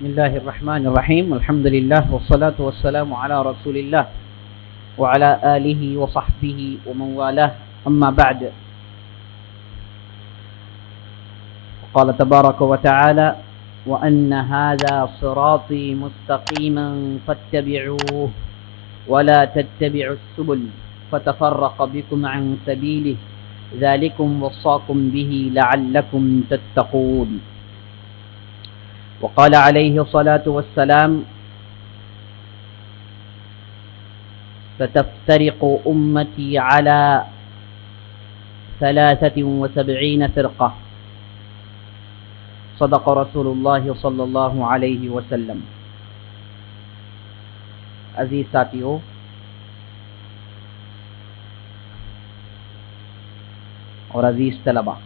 بسم الله الرحمن الرحيم الحمد لله والصلاة والسلام على رسول الله وعلى آله وصحبه ومن والاه أما بعد. قال تبارك وتعالى وأن هذا صراطي مستقيما فاتبعوه ولا تتبعوا السبل فتفرق بكم عن سبيله ذلكم وصاكم به لعلكم تتقون. وقال عليه الصلاة والسلام ستفترق أمتي على 73 فرقة صدق رسول الله صلی اللہ علیہ وسلم. عزیز ساتھیو، اور عزیز طلباء،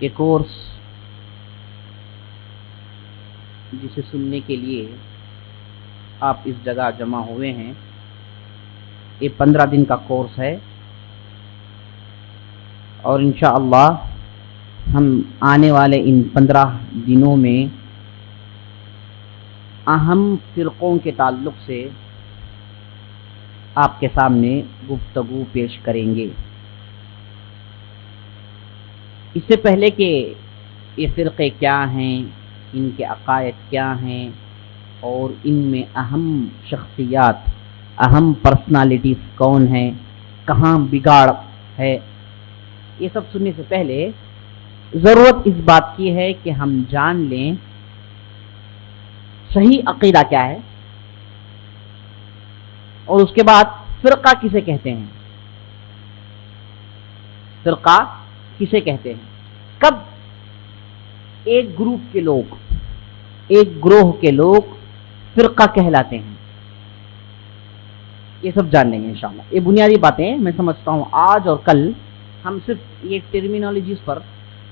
یہ کورس جسے سننے کے لیے آپ اس جگہ جمع ہوئے ہیں، یہ 15 دن کا کورس ہے، اور انشاءاللہ ہم آنے والے ان 15 دنوں میں اہم فرقوں کے تعلق سے آپ کے سامنے گفتگو پیش کریں گے. اس سے پہلے کہ یہ فرقے کیا ہیں، ان کے عقائد کیا ہیں، اور ان میں اہم شخصیات، اہم پرسنالٹیز کون ہیں، کہاں بگاڑ ہے، یہ سب سننے سے پہلے ضرورت اس بات کی ہے کہ ہم جان لیں صحیح عقیدہ کیا ہے، اور اس کے بعد فرقہ کسے کہتے ہیں. فرقہ کسے کہتے ہیں، کب ایک گروپ کے لوگ، ایک گروہ کے لوگ فرقہ کہلاتے ہیں، یہ سب جان لیں گے انشاءاللہ. یہ بنیادی باتیں میں سمجھتا ہوں آج اور کل ہم صرف یہ ٹرمینالوجیز پر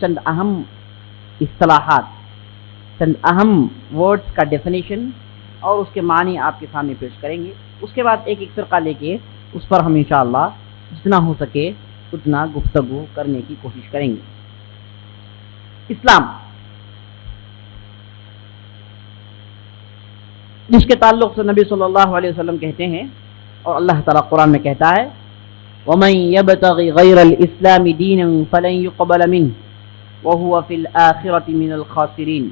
چند اہم اصطلاحات، چند اہم ورڈز کا ڈیفینیشن اور اس کے معنی آپ کے سامنے پیش کریں گے. اس کے بعد ایک ایک فرقہ لے کے اس پر ہم انشاءاللہ جتنا ہو سکے اتنا گفتگو کرنے کی کوشش کریں گے. اسلام، جس کے تعلق سے نبی صلی اللہ علیہ وسلم کہتے ہیں اور اللہ تعالیٰ قرآن میں کہتا ہے وَمَن يَبْتَغِ غَيْرَ الْإِسْلَامِ دِينًا فَلَن يُقْبَلَ مِنْهُ وَهُوَ فِي الْآخِرَةِ مِنَ الْخَاسِرِينَ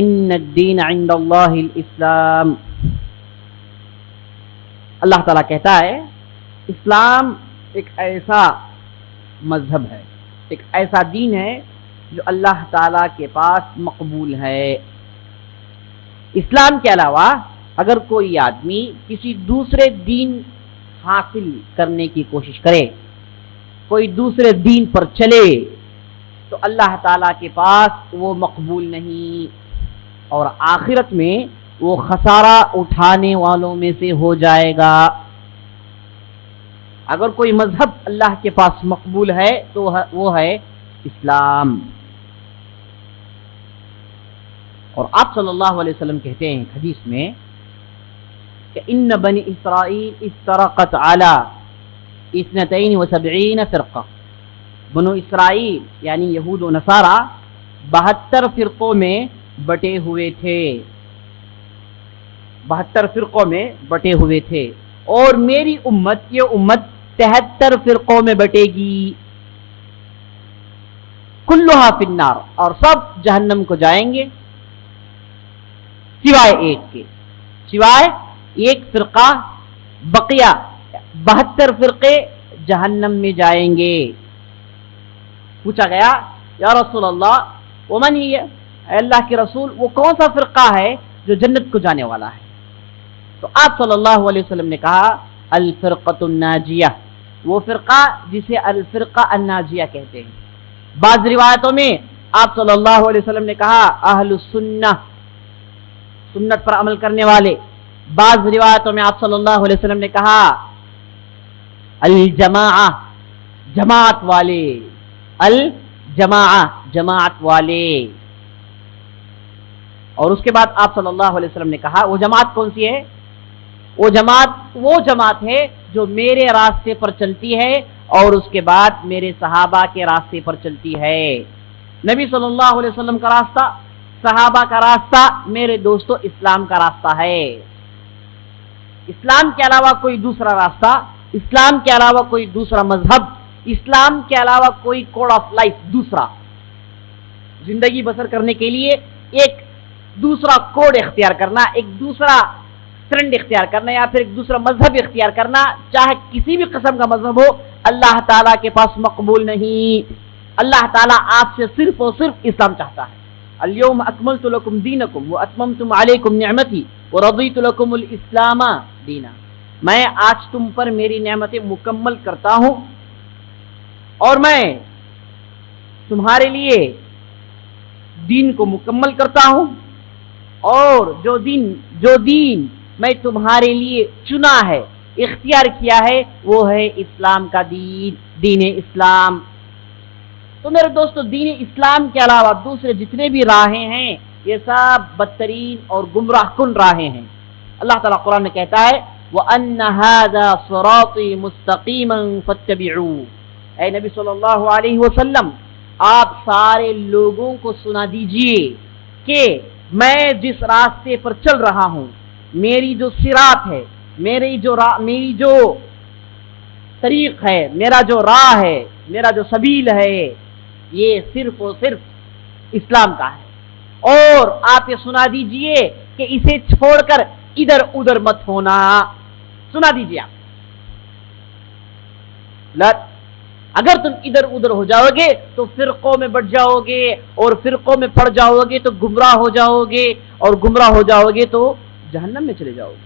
إِنَّ الدِّينَ عِنْدَ اللَّهِ الْإِسْلَامِ. اللہ تعالیٰ کہتا ہے اسلام ایک ایسا مذہب ہے، ایک ایسا دین ہے جو اللہ تعالیٰ کے پاس مقبول ہے. اسلام کے علاوہ اگر کوئی آدمی کسی دوسرے دین حاصل کرنے کی کوشش کرے، کوئی دوسرے دین پر چلے، تو اللہ تعالیٰ کے پاس وہ مقبول نہیں، اور آخرت میں وہ خسارہ اٹھانے والوں میں سے ہو جائے گا. اگر کوئی مذہب اللہ کے پاس مقبول ہے تو وہ ہے اسلام. اور آپ صلی اللہ علیہ وسلم کہتے ہیں حدیث میں کہ ان بنی اسرائیل افترقت علی 72 فرقہ. بنو اسرائیل یعنی یہود و نصارہ 72 فرقوں میں بٹے ہوئے تھے، 72 فرقوں میں بٹے ہوئے تھے، اور میری امت، یہ امت 73 فرقوں میں بٹے گی. کلھا فی النار، اور سب جہنم کو جائیں گے سوائے ایک کے، سوائے ایک فرقہ بقیہ 72 فرقے جہنم میں جائیں گے. پوچھا گیا یا رسول اللہ ومن ہی، اے اللہ کے رسول وہ کون سا فرقہ ہے جو جنت کو جانے والا ہے؟ تو آپ صلی اللہ علیہ وسلم نے کہا الفرقۃ الناجیہ، وہ فرقہ جسے الفرقہ الناجیہ کہتے ہیں. بعض روایتوں میں آپ صلی اللہ علیہ وسلم نے کہا اہل السنہ، سنت پر عمل کرنے والے. بعض روایتوں میں آپ صلی اللہ علیہ وسلم نے کہا الجماعہ، جماعت والے، الجماعہ، جماعت والے. اور اس کے بعد آپ صلی اللہ علیہ وسلم نے کہا وہ جماعت کون سی ہے؟ وہ جماعت ہے جو میرے راستے پر چلتی ہے اور اس کے بعد میرے صحابہ کے راستے پر چلتی ہے. نبی صلی اللہ علیہ وسلم کا راستہ، صحابہ کا راستہ، میرے دوستو اسلام کا راستہ ہے۔ اسلام کے علاوہ کوئی دوسرا راستہ، اسلام کے علاوہ کوئی دوسرا مذہب، اسلام کے علاوہ کوئی کوڈ آف لائف دوسرا زندگی بسر کرنے کے لیے ایک دوسرا کوڈ اختیار کرنا، ایک دوسرا ٹرینڈ اختیار کرنا، یا پھر ایک دوسرا مذہب اختیار کرنا، چاہے کسی بھی قسم کا مذہب ہو، اللہ تعالیٰ کے پاس مقبول نہیں۔ اللہ تعالیٰ آپ سے صرف اور صرف اسلام چاہتا ہے۔ اليوم اکملت لکم دینکم واتممتم علیکم نعمتی ورضیت لکم الاسلام دینا، میں آج تم پر میری نعمتیں مکمل کرتا ہوں اور میں تمہارے لیے دین کو مکمل کرتا ہوں، اور جو دین میں تمہارے لیے چنا ہے، اختیار کیا ہے، وہ ہے اسلام کا دین، دین اسلام۔ تو میرے دوستو، دین اسلام کے علاوہ دوسرے جتنے بھی راہیں ہیں یہ سب بدترین اور گمراہ کن راہیں ہیں۔ اللہ تعالیٰ قرآن میں کہتا ہے وَأَنَّ هَذَا صِرَاطِي مُسْتَقِيمًا فَاتَّبِعُوهُ، اے نبی صلی اللہ علیہ وسلم آپ سارے لوگوں کو سنا دیجئے کہ میں جس راستے پر چل رہا ہوں، میری جو صراط ہے، میری جو طریق ہے، میرا جو راہ ہے، میرا جو سبیل ہے، یہ صرف اور صرف اسلام کا ہے، اور آپ یہ سنا دیجئے کہ اسے چھوڑ کر ادھر ادھر مت ہونا۔ سنا دیجئے آپ، اگر تم ادھر ادھر ہو جاؤ گے تو فرقوں میں بٹ جاؤ گے، اور فرقوں میں پڑ جاؤ گے تو گمراہ ہو جاؤ گے، اور گمراہ ہو جاؤ گے تو جہنم میں چلے جاؤ گے۔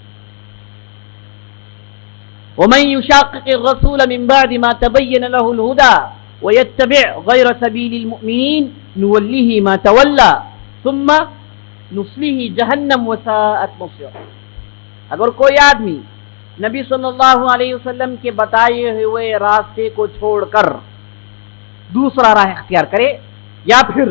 وَمَن يُشَاقِقِ الرَّسُولَ مِن بَعْدِ مَا تَبَيَّنَ لَهُ الْهُدَى وَيَتَّبِعْ غَيْرَ سَبِيلِ الْمُؤْمِنِينَ نُوَلِّهِ مَا تَوَلَّى ثُمَّ نُصْلِهِ جَهَنَّمَ وَسَاءَتْ مَصِيرًا۔ اگر کوئی آدمی نبی صلی اللہ علیہ وسلم کے بتائے ہوئے راستے کو چھوڑ کر دوسرا راہ اختیار کرے، یا پھر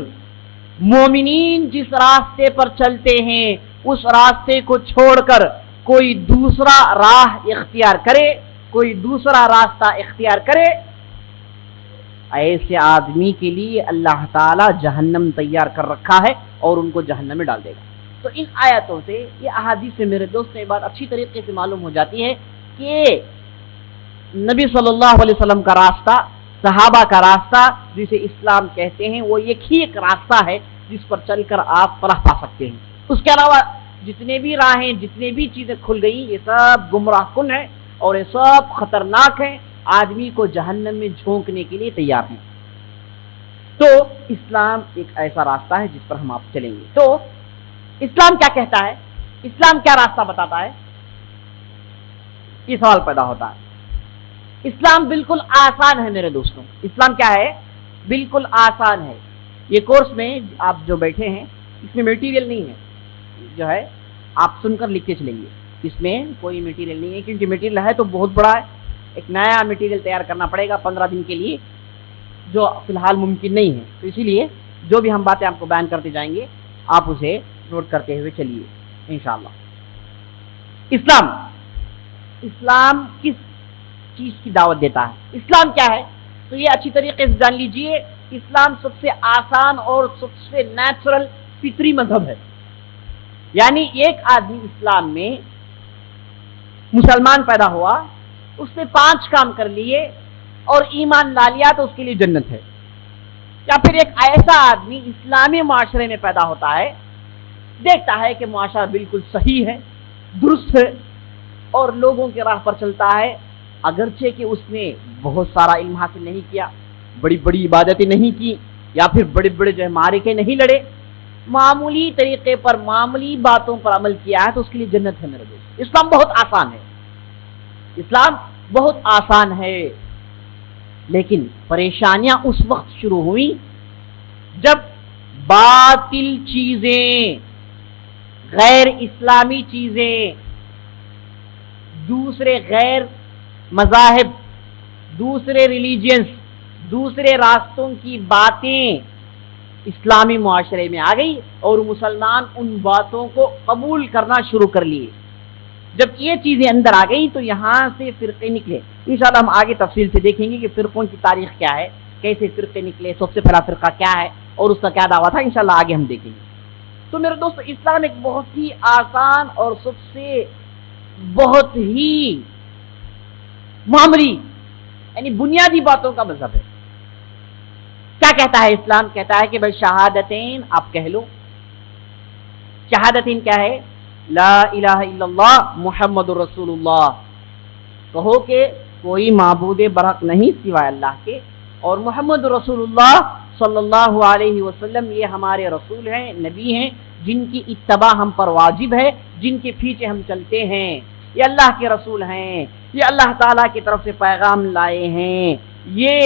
مومنین جس راستے پر چلتے ہیں اس راستے کو چھوڑ کر کوئی دوسرا راہ اختیار کرے، کوئی دوسرا راستہ اختیار کرے، ایسے آدمی کے لیے اللہ تعالیٰ جہنم تیار کر رکھا ہے اور ان کو جہنم میں ڈال دے گا۔ تو ان آیتوں سے، یہ احادیث سے میرے دوست یہ بات اچھی طریقے سے معلوم ہو جاتی ہے کہ نبی صلی اللہ علیہ وسلم کا راستہ، صحابہ کا راستہ جسے اسلام کہتے ہیں، وہ ایک راستہ ہے جس پر چل کر آپ فلاح پا سکتے ہیں۔ اس کے علاوہ جتنے بھی راہیں، جتنے بھی چیزیں کھل گئی، یہ سب گمراہ کن ہیں اور یہ سب خطرناک ہیں، آدمی کو جہنم میں جھونکنے کے لیے تیار ہیں۔ تو اسلام ایک ایسا راستہ ہے جس پر ہم آپ چلیں گے۔ تو اسلام کیا کہتا ہے؟ اسلام کیا راستہ بتاتا ہے؟ یہ سوال پیدا ہوتا ہے۔ اسلام بالکل آسان ہے میرے دوستوں۔ اسلام کیا ہے؟ بالکل آسان ہے۔ یہ کورس میں آپ جو بیٹھے ہیں اس میں میٹیریل نہیں ہے، جو ہے آپ سن کر لکھ کے چلیں گے، اس میں کوئی میٹیریل نہیں ہے، کیونکہ میٹیریل ہے تو بہت بڑا ہے، ایک نیا میٹیریل تیار کرنا پڑے گا 15 دن کے لیے، جو فی الحال ممکن نہیں ہے۔ تو اسی لیے جو بھی ہم باتیں آپ کو بیان کرتے جائیں گے آپ اسے نوٹ کرتے ہوئے چلیے انشاءاللہ۔ اسلام کس چیز کی دعوت دیتا ہے؟ اسلام کیا ہے؟ تو یہ اچھی طریقے سے جان لیجئے، اسلام سب سے آسان اور سب سے نیچرل فطری مذہب ہے۔ یعنی ایک آدمی اسلام میں مسلمان پیدا ہوا، اس نے 5 کام کر لیے اور ایمان لا لیا تو اس کے لیے جنت ہے۔ یا پھر ایک ایسا آدمی اسلامی معاشرے میں پیدا ہوتا ہے، دیکھتا ہے کہ معاشرہ بالکل صحیح ہے، درست ہے، اور لوگوں کے راہ پر چلتا ہے، اگرچہ کہ اس نے بہت سارا علم حاصل نہیں کیا، بڑی بڑی عبادتیں نہیں کی، یا پھر بڑے بڑے جو ہے معرکے نہیں لڑے، معمولی طریقے پر معمولی باتوں پر عمل کیا ہے، تو اس کے لیے جنت ہے میرے دوست۔ اسلام بہت آسان ہے، اسلام بہت آسان ہے، لیکن پریشانیاں اس وقت شروع ہوئی جب باطل چیزیں، غیر اسلامی چیزیں، دوسرے غیر مذاہب، دوسرے ریلیجنز، دوسرے راستوں کی باتیں اسلامی معاشرے میں آ گئی اور مسلمان ان باتوں کو قبول کرنا شروع کر لیے۔ جب یہ چیزیں اندر آ گئی تو یہاں سے فرقے نکلے۔ انشاءاللہ ہم آگے تفصیل سے دیکھیں گے کہ فرقوں کی تاریخ کیا ہے، کیسے فرقے نکلے، سب سے پہلا فرقہ کیا ہے اور اس کا کیا دعویٰ تھا انشاءاللہ آگے ہم دیکھیں گے۔ تو میرے دوست اسلام ایک بہت ہی آسان اور سب سے بہت ہی معمولی یعنی بنیادی باتوں کا مذہب ہے۔ کیا کہتا ہے اسلام؟ کہتا ہے کہ بھائی شہادتین آپ کہہ لو۔ شہادتین کیا ہے؟ لا الہ الا اللہ محمد رسول اللہ، کہو کہ کوئی معبود برحق نہیں سوائے اللہ کے، اور محمد رسول اللہ صلی اللہ علیہ وسلم یہ ہمارے رسول ہیں، نبی ہیں، جن کی اتباع ہم پر واجب ہے، جن کے پیچھے ہم چلتے ہیں۔ یہ اللہ کے رسول ہیں، یہ اللہ تعالیٰ کی طرف سے پیغام لائے ہیں، یہ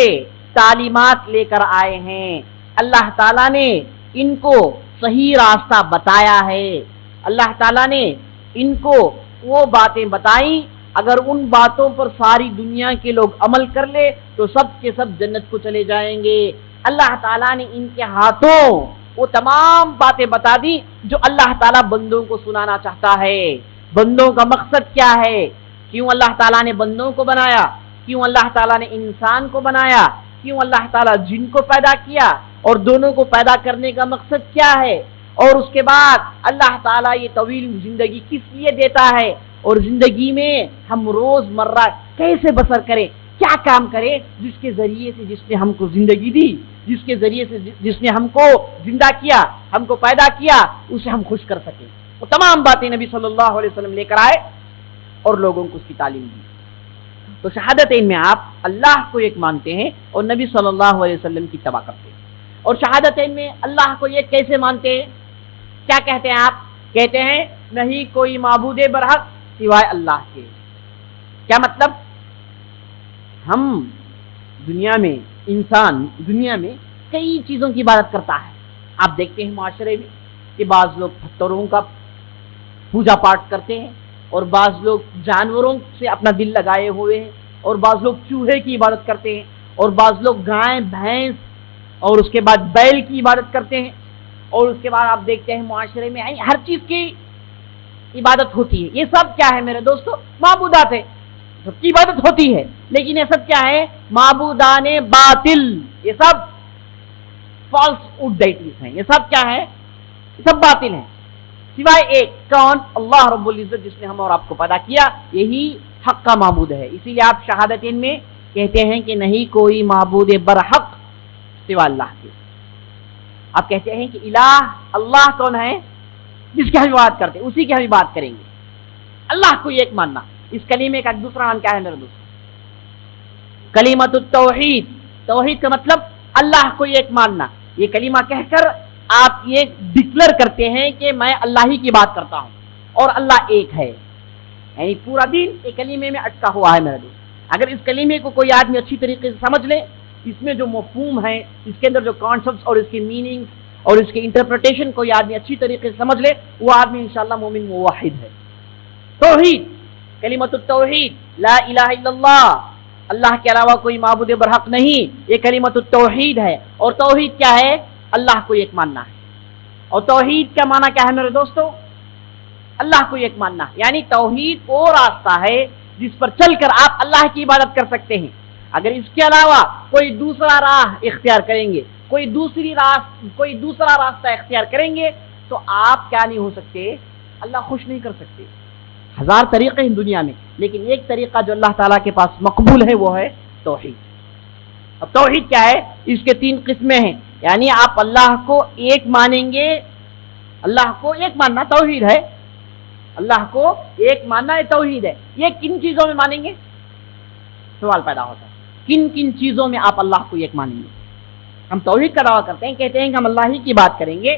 تعلیمات لے کر آئے ہیں، اللہ تعالیٰ نے ان کو صحیح راستہ بتایا ہے، اللہ تعالیٰ نے ان کو وہ باتیں بتائیں، اگر ان باتوں پر ساری دنیا کے لوگ عمل کر لے تو سب کے سب جنت کو چلے جائیں گے۔ اللہ تعالیٰ نے ان کے ہاتھوں وہ تمام باتیں بتا دی جو اللہ تعالیٰ بندوں کو سنانا چاہتا ہے۔ بندوں کا مقصد کیا ہے؟ کیوں اللہ تعالیٰ نے بندوں کو بنایا؟ کیوں اللہ تعالیٰ نے انسان کو بنایا؟ کیوں اللہ تعالیٰ جن کو پیدا کیا؟ اور دونوں کو پیدا کرنے کا مقصد کیا ہے؟ اور اس کے بعد اللہ تعالیٰ یہ طویل زندگی کس لیے دیتا ہے؟ اور زندگی میں ہم روز مرہ کیسے بسر کریں، کیا کام کریں جس کے ذریعے سے جس نے ہم کو زندگی دی، جس کے ذریعے سے جس نے ہم کو زندہ کیا، ہم کو پیدا کیا، اسے ہم خوش کر سکیں۔ وہ تمام باتیں نبی صلی اللہ علیہ وسلم لے کر آئے اور لوگوں کو اس کی تعلیم دی۔ تو شہادتین میں آپ اللہ کو ایک مانتے ہیں اور نبی صلی اللہ علیہ وسلم کی اتباع کرتے ہیں۔ اور شہادتین میں اللہ کو ایک کیسے مانتے ہیں؟ کیا کہتے ہیں آپ؟ کہتے ہیں نہیں کوئی معبود برحق سوائے اللہ کے۔ کیا مطلب؟ ہم دنیا میں، انسان دنیا میں کئی چیزوں کی عبادت کرتا ہے۔ آپ دیکھتے ہیں معاشرے میں کہ بعض لوگ پتھروں کا پوجا پاٹ کرتے ہیں، اور بعض لوگ جانوروں سے اپنا دل لگائے ہوئے ہیں، اور بعض لوگ چوہے کی عبادت کرتے ہیں، اور بعض لوگ گائے، بھینس اور اس کے بعد بیل کی عبادت کرتے ہیں، اور اس کے بعد آپ دیکھتے ہیں معاشرے میں ہر چیز کی عبادت ہوتی ہے۔ یہ سب کیا ہے میرے دوستو؟ معبودات ہے، سب کی عبادت ہوتی ہے، لیکن یہ سب کیا ہے؟ معبودان باطل، یہ سب فالس ڈیٹیز ہیں، یہ سب کیا ہے؟ یہ سب باطل ہیں، سوائے ایک، کون؟ اللہ رب العزت، جس نے ہم اور آپ کو پیدا کیا، یہی حق کا معبود ہے۔ اسی لیے آپ شہادتین میں کہتے ہیں کہ نہیں کوئی معبود برحق سوا اللہ کے۔ آپ کہتے ہیں کہ الہ اللہ کون ہے؟ جس کی ہم بات کرتے ہیں اسی کی ہم بات کریں گے۔ اللہ کو ایک ماننا، اس کلمے کا دوسرا نام کیا ہے میرے دوست؟ کلمۃ التوحید۔ توحید کا مطلب اللہ کو ایک ماننا۔ یہ کلمہ کہہ کر آپ یہ ڈکلیئر کرتے ہیں کہ میں اللہ ہی کی بات کرتا ہوں اور اللہ ایک ہے، یعنی پورا دین ایک کلمے میں اٹکا ہوا ہے میرے دوست۔ اگر اس کلمے کو کوئی آدمی اچھی طریقے سے سمجھ لے، اس میں جو مفہوم ہے، اس کے اندر جو کانسیپٹس اور اس کی میننگ اور اس کی انٹرپریٹیشن کوئی آدمی اچھی طریقے سے سمجھ لے، وہ آدمی انشاءاللہ مومن موحد ہے۔ توحید، کلمۃ التوحید، لا الہ الا اللہ، اللہ کے علاوہ کوئی معبود برحق نہیں، یہ کلمۃ التوحید ہے۔ اور توحید کیا ہے؟ اللہ کو ایک ماننا ہے۔ اور توحید کا معنی کیا ہے میرے دوستو؟ اللہ کو ایک ماننا، یعنی توحید وہ راستہ ہے جس پر چل کر آپ اللہ کی عبادت کر سکتے ہیں۔ اگر اس کے علاوہ کوئی دوسرا راہ اختیار کریں گے، کوئی دوسرا راستہ اختیار کریں گے تو آپ کیا نہیں ہو سکتے؟ اللہ خوش نہیں کر سکتے۔ ہزار طریقے ہیں دنیا میں، لیکن ایک طریقہ جو اللہ تعالیٰ کے پاس مقبول ہے وہ ہے توحید۔ اب توحید کیا ہے؟ اس کے تین قسمیں ہیں، یعنی آپ اللہ کو ایک مانیں گے، اللہ کو ایک ماننا توحید ہے، اللہ کو ایک ماننا ہے توحید ہے۔ یہ کن چیزوں میں مانیں گے؟ سوال پیدا ہوتا ہے، کن کن چیزوں میں آپ اللہ کو ایک مانیں گے؟ ہم توحید کا دعویٰ کرتے ہیں، کہتے ہیں کہ ہم اللہ ہی کی بات کریں گے،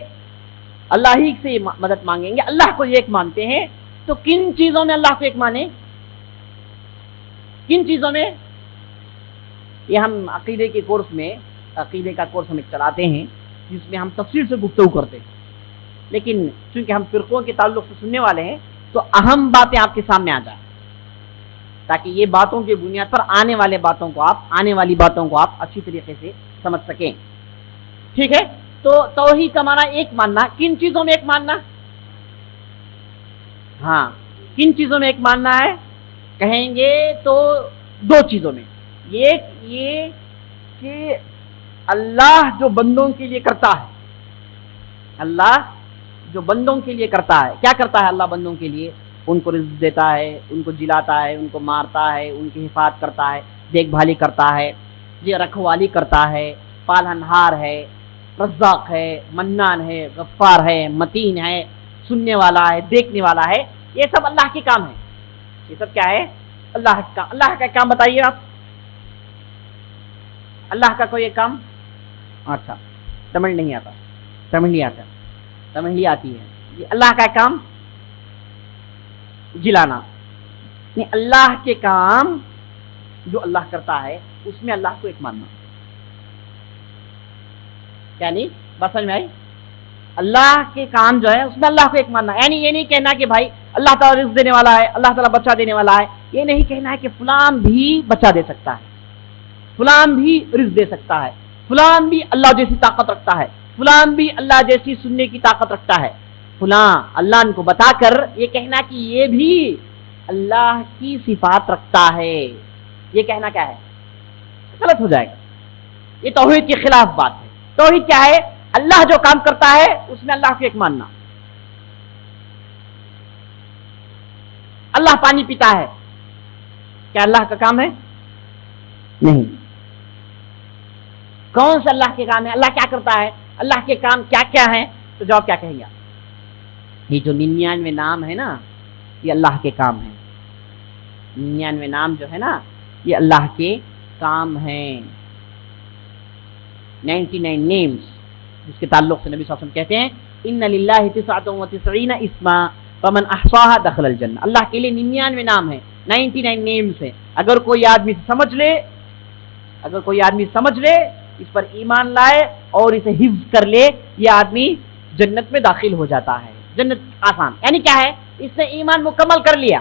اللہ ہی سے مدد مانگیں گے، اللہ کو ایک مانتے ہیں، تو کن چیزوں میں اللہ کو ایک مانیں؟ کن چیزوں میں؟ یہ ہم عقیدے کے کورس میں، عقیدے کا کورس ہم چلاتے ہیں جس میں ہم تفصیل سے گفتگو کرتے ہیں، لیکن چونکہ ہم فرقوں کے تعلق سے سننے والے ہیں تو اہم باتیں آپ کے سامنے آ جائیں، تاکہ یہ باتوں کی بنیاد پر آنے والی باتوں کو آپ اچھی طریقے سے سمجھ سکیں۔ ٹھیک ہے؟ تو توحید کا معنی ایک ماننا، کن چیزوں میں ایک ماننا؟ ہاں، کن چیزوں میں ایک ماننا ہے؟ کہیں گے تو دو چیزوں میں، ایک یہ کہ اللہ جو بندوں کے لیے کرتا ہے، اللہ جو بندوں کے لیے کرتا ہے، کیا کرتا ہے اللہ بندوں کے لیے؟ ان کو رزق دیتا ہے، ان کو جلاتا ہے، ان کو مارتا ہے، ان کی حفاظت کرتا ہے، دیکھ بھالی کرتا ہے، یہ رکھوالی کرتا ہے، پالنہار ہے، رزاق ہے، منان ہے، غفار ہے، متین ہے، سننے والا ہے، دیکھنے والا ہے، یہ سب اللہ کے کام ہے۔ یہ سب کیا ہے؟ اللہ کا کام۔ اللہ کا کام بتائیے آپ، اللہ کا کوئی کام؟ اچھا، تمل نہیں آتا، تمل آتا، تمل آتی ہے۔ یہ اللہ کا کام جلانا، نہیں، اللہ کے کام جو اللہ کرتا ہے اس میں اللہ کو ایک ماننا، یعنی بات سمجھ میں آئی؟ اللہ کے کام جو ہے اس میں اللہ کو ایک ماننا، یعنی یہ نہیں کہنا کہ بھائی اللہ تعالیٰ رزق دینے والا ہے، اللہ تعالیٰ بچہ دینے والا ہے، یہ نہیں کہنا ہے کہ فلان بھی بچہ دے سکتا ہے، فلان بھی رزق دے سکتا ہے، فلان بھی اللہ جیسی طاقت رکھتا ہے، فلان بھی اللہ جیسی سننے کی طاقت رکھتا ہے، فلان اللہ ان کو بتا کر یہ کہنا کہ یہ بھی اللہ کی صفات رکھتا ہے، یہ کہنا کیا ہے؟ غلط ہو جائے گا، یہ توحید کے خلاف بات ہے۔ توحید کیا ہے؟ اللہ جو کام کرتا ہے اس میں اللہ کو ایک ماننا۔ اللہ پانی پیتا ہے، کیا اللہ کا کام ہے؟ نہیں۔ کون سا اللہ کے کام ہے؟ اللہ کیا کرتا ہے؟ اللہ کے کام کیا کیا ہے؟ تو جواب کیا کہیں گا؟ یہ جو 99 نام ہے نا، یہ اللہ کے کام ہے۔ 99 نام جو ہے نا، یہ اللہ کے کام ہیں۔ 99 نیمز جس کے تعلق سے نبی صلی اللہ علیہ وسلم کہتے ہیں ان للہ 99 اسما فمن احصاها دخل الجنہ، اللہ کے لیے 99 نام ہے، 99 نیمز ہیں۔ اگر کوئی آدمی سمجھ لے، اگر کوئی آدمی سمجھ لے، اس پر ایمان لائے اور اسے حفظ کر لے، یہ آدمی جنت میں داخل ہو جاتا ہے۔ جنت آسان، یعنی کیا ہے؟ اس نے ایمان مکمل کر لیا۔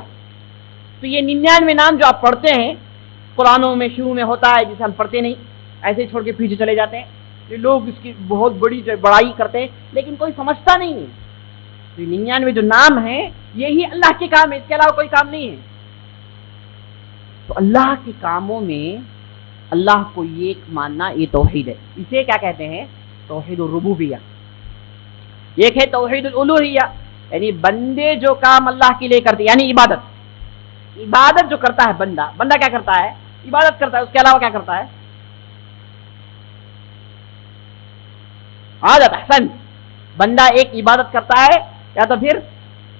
تو یہ 99 نام جو آپ پڑھتے ہیں قرآنوں میں شروع میں ہوتا ہے، جسے ہم پڑھتے نہیں، ایسے ہی چھوڑ کے پیچھے چلے جاتے ہیں، یہ لوگ اس کی بہت بڑی بڑائی کرتے ہیں لیکن کوئی سمجھتا نہیں ہے۔ تو 99 جو نام ہیں یہی اللہ کے کام ہے، اس کے علاوہ کوئی کام نہیں ہے۔ تو اللہ کے کاموں میں اللہ کو ایک ماننا، یہ توحید ہے۔ اسے کیا کہتے ہیں؟ توحید الربوبیہ۔ ایک ہے توحید الالوہیہ، یعنی بندے جو کام اللہ کے لیے کرتے، یعنی عبادت جو کرتا ہے بندہ کیا کرتا ہے؟ عبادت کرتا ہے، اس کے علاوہ کیا کرتا ہے؟ عادت، احسن، بندہ ایک عبادت کرتا ہے یا تو پھر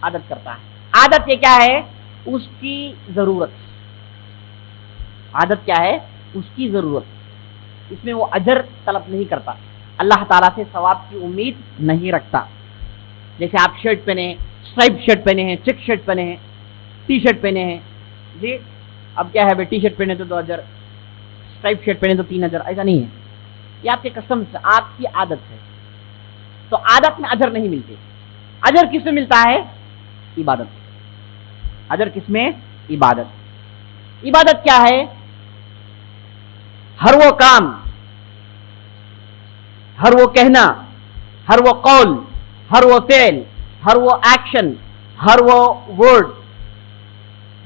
عادت کرتا ہے۔ عادت یہ کیا ہے؟ اس کی ضرورت۔ عادت کیا ہے؟ اس کی ضرورت، اس میں وہ اجر طلب نہیں کرتا، اللہ تعالیٰ سے ثواب کی امید نہیں رکھتا۔ جیسے آپ شرٹ پہنے ہیں، اسٹرائپ شرٹ پہنے ہیں، چیک شرٹ پہنے ہیں، ٹی شرٹ پہنے ہیں، جی اب کیا ہے بھائی، ٹی شرٹ پہنے تو 2 اجر، اسٹرائپ شرٹ پہنے تو 3 اجر، ایسا نہیں ہے، یہ آپ کے قسم سے آپ کی عادت ہے۔ تو عادت میں اجر نہیں ملتے۔ اجر کس میں ملتا ہے؟ عبادت۔ اجر کس میں؟ عبادت۔ عبادت کیا ہے؟ ہر وہ کام، ہر وہ کہنا، ہر وہ قول، ہر وہ فعل، ہر وہ ایکشن، ہر وہ ورڈ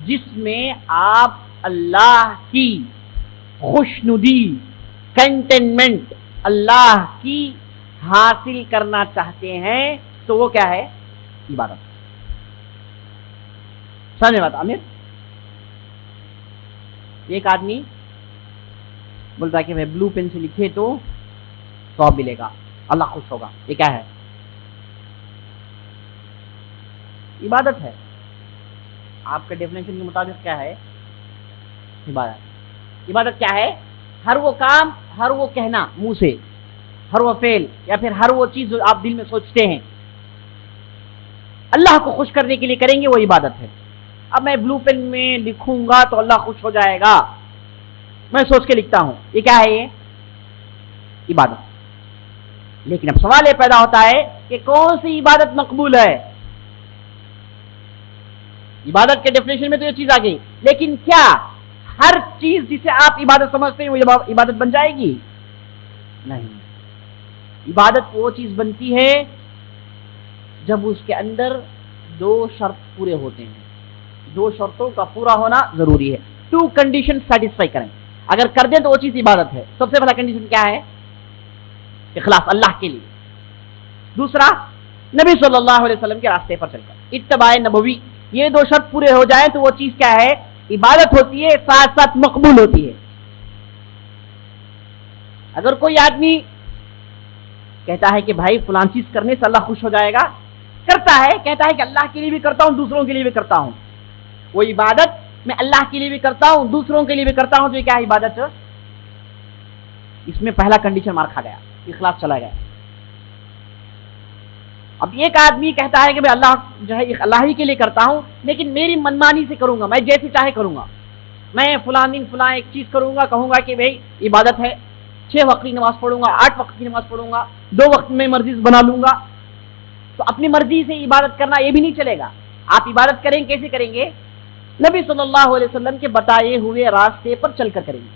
جس میں آپ اللہ کی خوشنودی، کنٹینمنٹ اللہ کی حاصل کرنا چاہتے ہیں، تو وہ کیا ہے؟ عبادت۔ سمجھے بات عامر؟ ایک آدمی بولتا ہے کہ میں بلو پین سے لکھے تو 100 ملے گا، اللہ خوش ہوگا، یہ کیا ہے؟ عبادت ہے۔ آپ کے ڈیفینیشن کے مطابق کیا ہے؟ عبادت۔ عبادت کیا ہے؟ ہر وہ کام، ہر وہ کہنا منہ سے، ہر وہ فعل یا پھر ہر وہ چیز جو آپ دل میں سوچتے ہیں اللہ کو خوش کرنے کے لیے کریں گے، وہ عبادت ہے۔ اب میں بلو پین میں لکھوں گا تو اللہ خوش ہو جائے گا، میں سوچ کے لکھتا ہوں، یہ کیا ہے؟ یہ عبادت۔ لیکن اب سوال یہ پیدا ہوتا ہے کہ کون سی عبادت مقبول ہے؟ عبادت کے ڈیفینیشن میں تو یہ چیز آ گئی، لیکن کیا ہر چیز جسے آپ عبادت سمجھتے ہیں وہ عبادت بن جائے گی؟ نہیں۔ عبادت وہ چیز بنتی ہے جب اس کے اندر 2 شرط پورے ہوتے ہیں، 2 شرطوں کا پورا ہونا ضروری ہے۔ 2 کنڈیشن سیٹسفائی کریں، اگر کر دیں تو وہ چیز عبادت ہے۔ سب سے پہلا کنڈیشن کیا ہے؟ اخلاص اللہ کے لیے. دوسرا نبی صلی اللہ علیہ وسلم کے راستے پر چل کر اتباع نبوی. یہ دو شرط پورے ہو جائیں تو وہ چیز کیا ہے؟ عبادت ہوتی ہے، ساتھ ساتھ مقبول ہوتی ہے. اگر کوئی آدمی کہتا ہے کہ بھائی فلان چیز کرنے سے اللہ خوش ہو جائے گا، کرتا ہے، کہتا ہے کہ اللہ کے لیے بھی کرتا ہوں دوسروں کے لیے بھی کرتا ہوں، وہ عبادت میں اللہ کے لیے بھی کرتا ہوں دوسروں کے لیے بھی کرتا ہوں، تو یہ کیا ہے؟ عبادت. اس میں پہلا کنڈیشن مار کھا گیا، اخلاص چلا گیا. اب ایک آدمی کہتا ہے کہ میں اللہ جو ہے اللہ ہی کے لیے کرتا ہوں، لیکن میری منمانی سے کروں گا، میں جیسے چاہے کروں گا، میں فلان دن فلان ایک چیز کروں گا، کہوں گا کہ بھائی عبادت ہے، 6 وقت کی نماز پڑھوں گا، 8 وقت کی نماز پڑھوں گا، 2 وقت میں مرضی سے بنا لوں گا. تو اپنی مرضی سے عبادت کرنا یہ بھی نہیں چلے گا. آپ عبادت کریں کیسے کریں گے؟ نبی صلی اللہ علیہ وسلم کے بتائے ہوئے راستے پر چل کر کریں گے.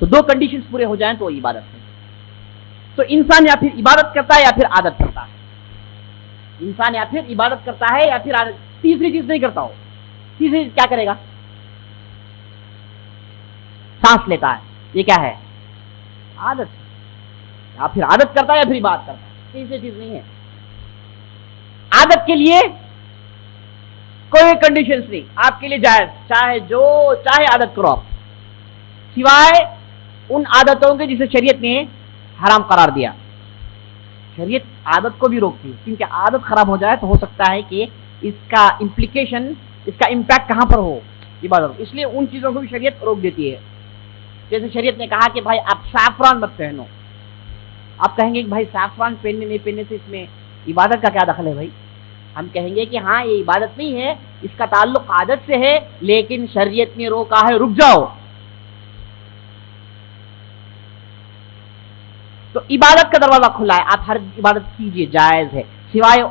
تو 2 کنڈیشنز پورے ہو جائیں تو عبادت ہے. تو انسان یا پھر عبادت کرتا ہے یا پھر عادت کرتا ہے. انسان یا پھر عبادت کرتا ہے یا پھر عادت. تیسری چیز نہیں کرتا ہو. تیسری چیز کیا کرے گا؟ سانس لیتا ہے، یہ کیا ہے؟ عادت. یا پھر عادت کرتا ہے یا پھر عبادت کرتا ہے. تیسری چیز نہیں ہے. عادت کے لیے کوئی کنڈیشنز نہیں، آپ کے لیے جائز، چاہے جو چاہے عادت کرو آپ، سوائے ان عادتوں کے جسے شریعت نے حرام قرار دیا. شریعت عادت کو بھی روکتی ہے، کیونکہ عادت خراب ہو جائے تو ہو سکتا ہے کہ اس کا امپلیکیشن، اس کا امپیکٹ کہاں پر ہو؟ عبادت. اس لیے ان چیزوں کو بھی شریعت روک دیتی ہے. جیسے شریعت نے کہا کہ بھائی آپ سیفران مت پہنو. آپ کہیں گے کہ بھائی سیفران پہننے نہیں پہننے سے اس میں عبادت کا کیا دخل ہے بھائی؟ ہم کہیں گے کہ ہاں یہ عبادت نہیں ہے، اس کا تعلق عادت سے ہے، لیکن شریعت نے روکا ہے رک جاؤ. تو عبادت کا دروازہ کھلا ہے، آپ ہر عبادت کیجئے، جائز ہے، سوائے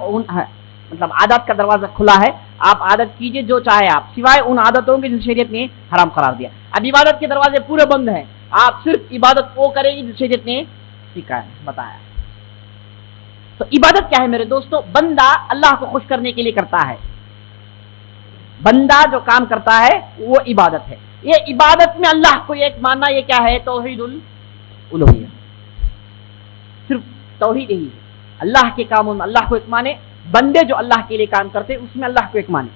مطلب عادت کا دروازہ کھلا ہے، آپ عادت کیجئے جو چاہے آپ، سوائے ان عادتوں کے جن شریعت نے حرام قرار دیا. اب عبادت کے دروازے پورے بند ہیں، آپ صرف عبادت وہ کریں گے جو شریعت نے سکھایا بتایا. تو عبادت کیا ہے میرے دوستو؟ بندہ اللہ کو خوش کرنے کے لیے کرتا ہے. بندہ جو کام کرتا ہے وہ عبادت ہے. یہ عبادت میں اللہ کو ایک ماننا، یہ کیا ہے؟ توحید الوہیہ. صرف توحید ہی ہے. اللہ کے کاموں میں اللہ کو ایک مانے، بندے جو اللہ کے لیے کام کرتے اس میں اللہ کو ایک مانے.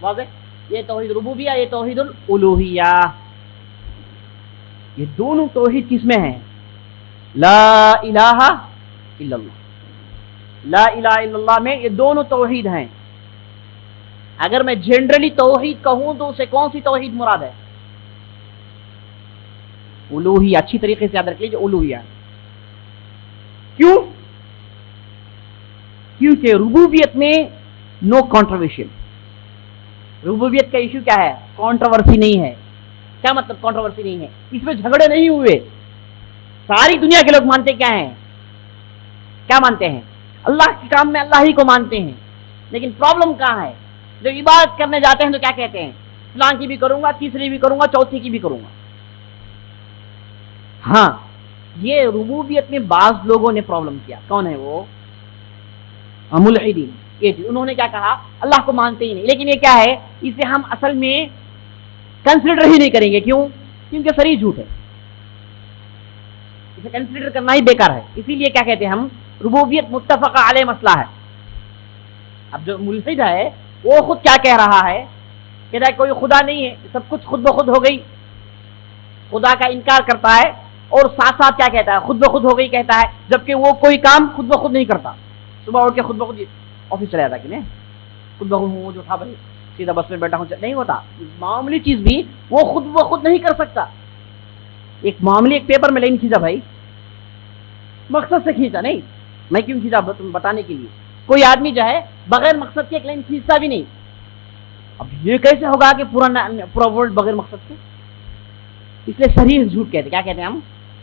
واضح؟ یہ توحید ربوبیہ، یہ توحید الوہیہ. یہ دونوں توحید کس میں ہیں؟ لا الہ الا اللہ. لا الہ الا اللہ میں یہ دونوں توحید ہیں. اگر میں جنرلی توحید کہوں تو اسے کون سی توحید مراد ہے؟ الوہیہ. اچھی طریقے سے یاد رکھ لیجیے، الوہیہ. کیوں؟ کیونکہ ربوبیت میں نو کنٹروورشن. ربوبیت کا ایشو کیا ہے؟ کنٹروورسی نہیں ہے. کیا مطلب کنٹروورسی نہیں ہے؟ اس میں جھگڑے نہیں ہوئے. ساری دنیا کے لوگ مانتے کیا ہیں؟ کیا مانتے ہیں؟ اللہ کے کام میں اللہ ہی کو مانتے ہیں. لیکن پرابلم کہاں ہے؟ جب عبادت کرنے جاتے ہیں تو کیا کہتے ہیں؟ فلاں کی بھی کروں گا، تیسری بھی کروں گا، چوتھی کی بھی کروں گا. ہاں، یہ ربوبیت میں بعض لوگوں نے پرابلم کیا. کون ہے وہ؟ ملحدین. یہ انہوں نے کیا کہا؟ اللہ کو مانتے ہی نہیں. لیکن یہ کیا ہے؟ اسے ہم اصل میں کنسیڈر ہی نہیں کریں گے. کیوں؟ کیونکہ صریح جھوٹ ہے. اسے کنسیڈر کرنا ہی بیکار ہے. اسی لیے کیا کہتے ہیں ہم؟ ربوبیت متفقہ علیہ مسئلہ ہے. اب جو ملحد ہے وہ خود کیا کہہ رہا ہے؟ کہتا ہے کوئی خدا نہیں ہے، سب کچھ خود بخود ہو گئی. خدا کا انکار کرتا ہے اور ساتھ ساتھ کیا کہتا ہے؟ خود بخود ہو گئی کہتا ہے، جبکہ وہ کوئی کام خود بخود نہیں کرتا. صبح اٹھ کے خود بخود آفس چلا جاتا کہ نہیں، خود بخود ہوں جو تھا بھائی سیدھا بس میں بیٹھا ہوں، نہیں ہوتا. معمولی چیز بھی وہ خود بخود نہیں کر سکتا. ایک معاملے ایک پیپر میں لائن کھینچا بھائی، مقصد سے کھینچا نہیں، میں کیوں کھینچا بتانے کے لیے. کوئی آدمی جو ہے بغیر مقصد کے ایک لائن کھینچتا بھی نہیں. اب یہ کیسے ہوگا کہ پورا ورلڈ بغیر مقصد کے؟ اس لیے صریح جھوٹ کہتے ہیں. کیا کہتے ہیں ہم؟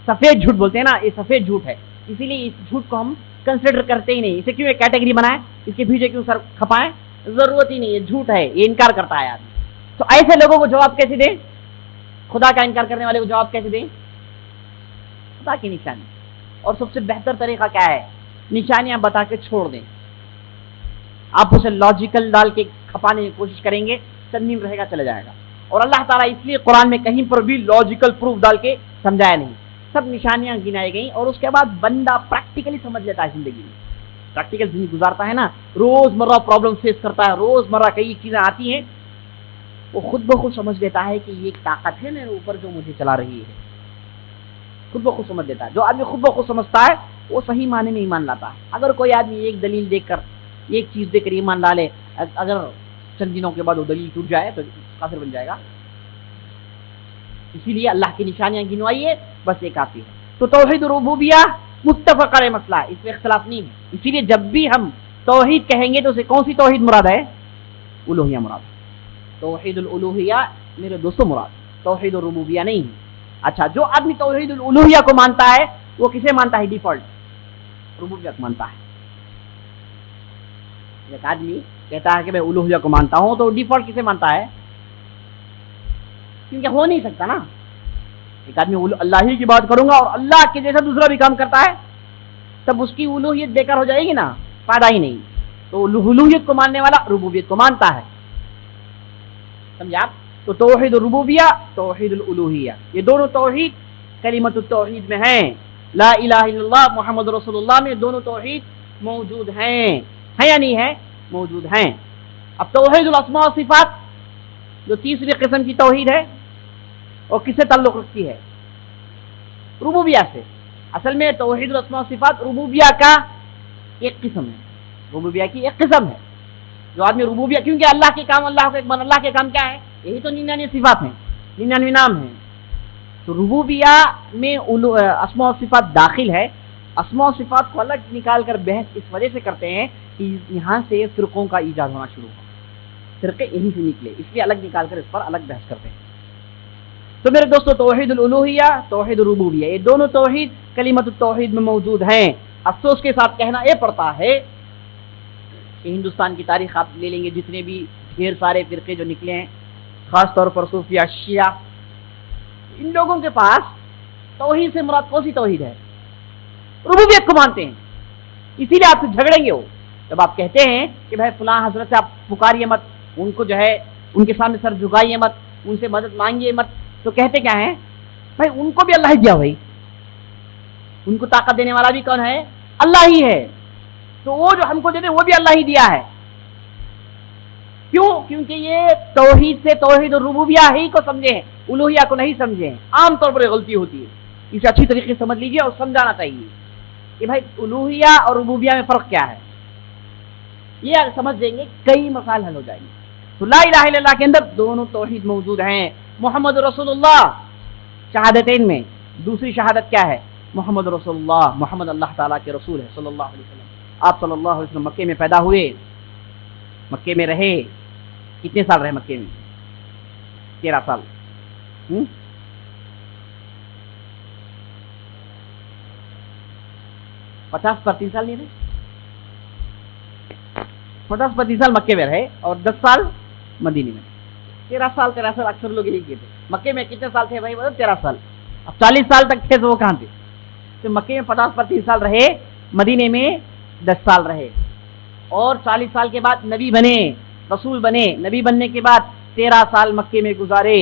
سفید جھوٹ بولتے ہیں نا، یہ سفید جھوٹ ہے. اسی لیے اس جھوٹ کو ہم کنسیڈر کرتے ہی نہیں. اسے کیوں ایک کیٹیگری بنائیں، اس کے پیچھے کیوں سر کھپائیں؟ ضرورت ہی نہیں. یہ جھوٹ ہے، یہ انکار کرتا ہے آدمی. تو ایسے لوگوں کو جواب کیسے دیں؟ خدا کا انکار کرنے والے کو جواب کیسے دیں؟ خدا کی نشانی. اور سب سے بہتر طریقہ کیا ہے؟ نشانیاں بتا کے چھوڑ دیں. آپ اسے لاجیکل ڈال کے کھپانے کی کوشش کریں گے، ترمیم رہے گا، چلا جائے گا. اور اللہ تعالیٰ اس لیے قرآن میں کہیں پر بھی لاجیکل پروف ڈال کے سمجھایا نہیں. سب نشانیاں گنائی گئیں، اور اس کے بعد بندہ پریکٹیکلی سمجھ لیتا ہے زندگی میں، پریکٹیکل زندگی گزارتا ہے نا، روز مرہ پرابلم فیس کرتا ہے، روز مرہ کئی چیزیں آتی ہیں، وہ خود بخود سمجھ لیتا ہے کہ یہ ایک طاقت ہے میرے اوپر جو مجھے چلا رہی ہے، خود بخود سمجھ لیتا ہے۔ جو آدمی خود بخود سمجھتا ہے وہ صحیح معنی میں ایمان لاتا ہے۔ اگر کوئی آدمی ایک دلیل دیکھ کر، ایک چیز دیکھ کر ایمان لا لے، اگر چند دنوں کے بعد وہ دلیل ٹوٹ جائے تو کافر بن جائے گا۔ اسی لیے اللہ کی نشانیاں گنوائیے، بس یہ کافی ہے۔ تو توحید ربوبیہ متفق علیہ مسئلہ ہے، اس میں اختلاف نہیں ہے۔ اسی لیے جب بھی ہم توحید کہیں گے تو اسے کون سی توحید مراد ہے؟ الوہیہ مراد ہے۔ توحید الالوہیہ میرے دوستو مراد، توحید الربوبیہ نہیں ہے۔ اچھا، جو آدمی توحید الالوہیہ کو مانتا ہے وہ کسے مانتا ہے؟ ڈیفالٹ ربوبیہ کو مانتا ہے۔ ایک آدمی کہتا ہے کہ میں الوہیہ کو مانتا ہوں، تو ڈیفالٹ کسے مانتا ہے؟ کیونکہ ہو نہیں سکتا نا۔ ایک آدمی اللہ ہی کی بات کروں گا اور اللہ کے جیسا دوسرا بھی کام کرتا ہے، تب اس کی الوہیت بیکار ہو جائے گی نا، فائدہ ہی نہیں۔ تو الوہیت کو ماننے والا ربوبیت کو مانتا ہے، سمجھا آپ؟ تو توحید الربوبیہ، توحید الالوہیہ، یہ دونوں توحید کلمۃ التوحید میں ہیں۔ لا الہ الا اللہ محمد رسول اللہ میں دونوں توحید موجود ہیں یا نہیں ہے؟ موجود ہیں۔ اب توحید الاسماء و صفات جو تیسری قسم کی توحید ہے، اور کس سے تعلق رکھتی ہے؟ ربوبیہ سے۔ اصل میں توحید الاسماء و صفات ربوبیہ کا ایک قسم ہے، ربوبیہ کی ایک قسم ہے۔ جو آدمی ربوبیہ، کیونکہ اللہ کے کام، اللہ کے کام کیا ہے؟ یہی تو 99 صفات ہیں، 99 نام ہیں۔ تو ربوبیہ میں اسماء و صفات داخل ہے۔ اسماء و صفات کو الگ نکال کر بحث اس وجہ سے کرتے ہیں کہ یہاں سے فرقوں کا ایجاد ہونا شروع ہوا، فرقے یہیں سے نکلے، اس لیے الگ نکال کر اس پر الگ بحث کرتے ہیں۔ تو میرے دوستو، توحید الالوہیہ، توحید الربوبیہ، یہ دونوں توحید کلمۃ التوحید میں موجود ہیں۔ افسوس کے ساتھ کہنا یہ پڑتا ہے کہ ہندوستان کی تاریخ آپ لے لیں گے، جتنے بھی ڈھیر سارے فرقے جو نکلے ہیں، خاص طور پر صوفیہ، شیعہ، ان لوگوں کے پاس توحید سے مراد کون سی توحید ہے؟ ربوبیت کو مانتے ہیں۔ اسی لیے آپ سے جھگڑیں گے وہ، جب آپ کہتے ہیں کہ بھائی فلاں حضرت سے آپ پکاریے مت، ان کو جو ہے ان کے سامنے سر جھکائیے مت، ان سے مدد مانگیے مت، تو کہتے کیا ہیں؟ بھائی ان کو بھی اللہ ہی دیا، بھائی ان کو طاقت دینے والا بھی کون ہے؟ اللہ ہی ہے، تو وہ جو ہم کو دیتے وہ بھی اللہ ہی دیا ہے۔ کیوں؟ کیونکہ یہ توحید سے توحید الربوبیہ ہی کو سمجھے ہیں، الوہیہ کو نہیں سمجھے ہیں۔ عام طور پر یہ غلطی ہوتی ہے، اسے اچھی طریقے سے سمجھ لیجیے اور سمجھانا چاہیے کہ بھائی الوہیہ اور ربوبیہ میں فرق کیا ہے۔ یہ اگر سمجھ دیں گے کئی مسائل حل ہو جائیں گے۔ تو لا الہ الا اللہ کے اندر دونوں توحید موجود ہیں۔ محمد رسول اللہ شہادتین میں دوسری شہادت کیا ہے؟ محمد رسول اللہ، محمد اللہ تعالیٰ کے رسول ہے صلی اللہ علیہ وسلم۔ آپ صلی اللہ علیہ وسلم مکے میں پیدا ہوئے، مکے میں رہے، کتنے سال رہے مکے میں؟ 13 سال۔ 50 پر 3 سال نہیں رہے؟ 50 پر 3 سال مکے میں رہے اور 10 سال مدینے میں۔ 13 سال اکثر لوگ یہی کہتے ہیں۔ مکے میں کتنے سال تھے بھائی؟ 13 سال۔ اب 40 سال تک تھے تو وہ کہاں تھے؟ تو مکے میں 50 پر 3 سال رہے، مدینے میں 10 سال رہے، اور 40 سال کے بعد نبی بنے، رسول بنے۔ نبی بننے کے بعد 13 سال مکے میں گزارے،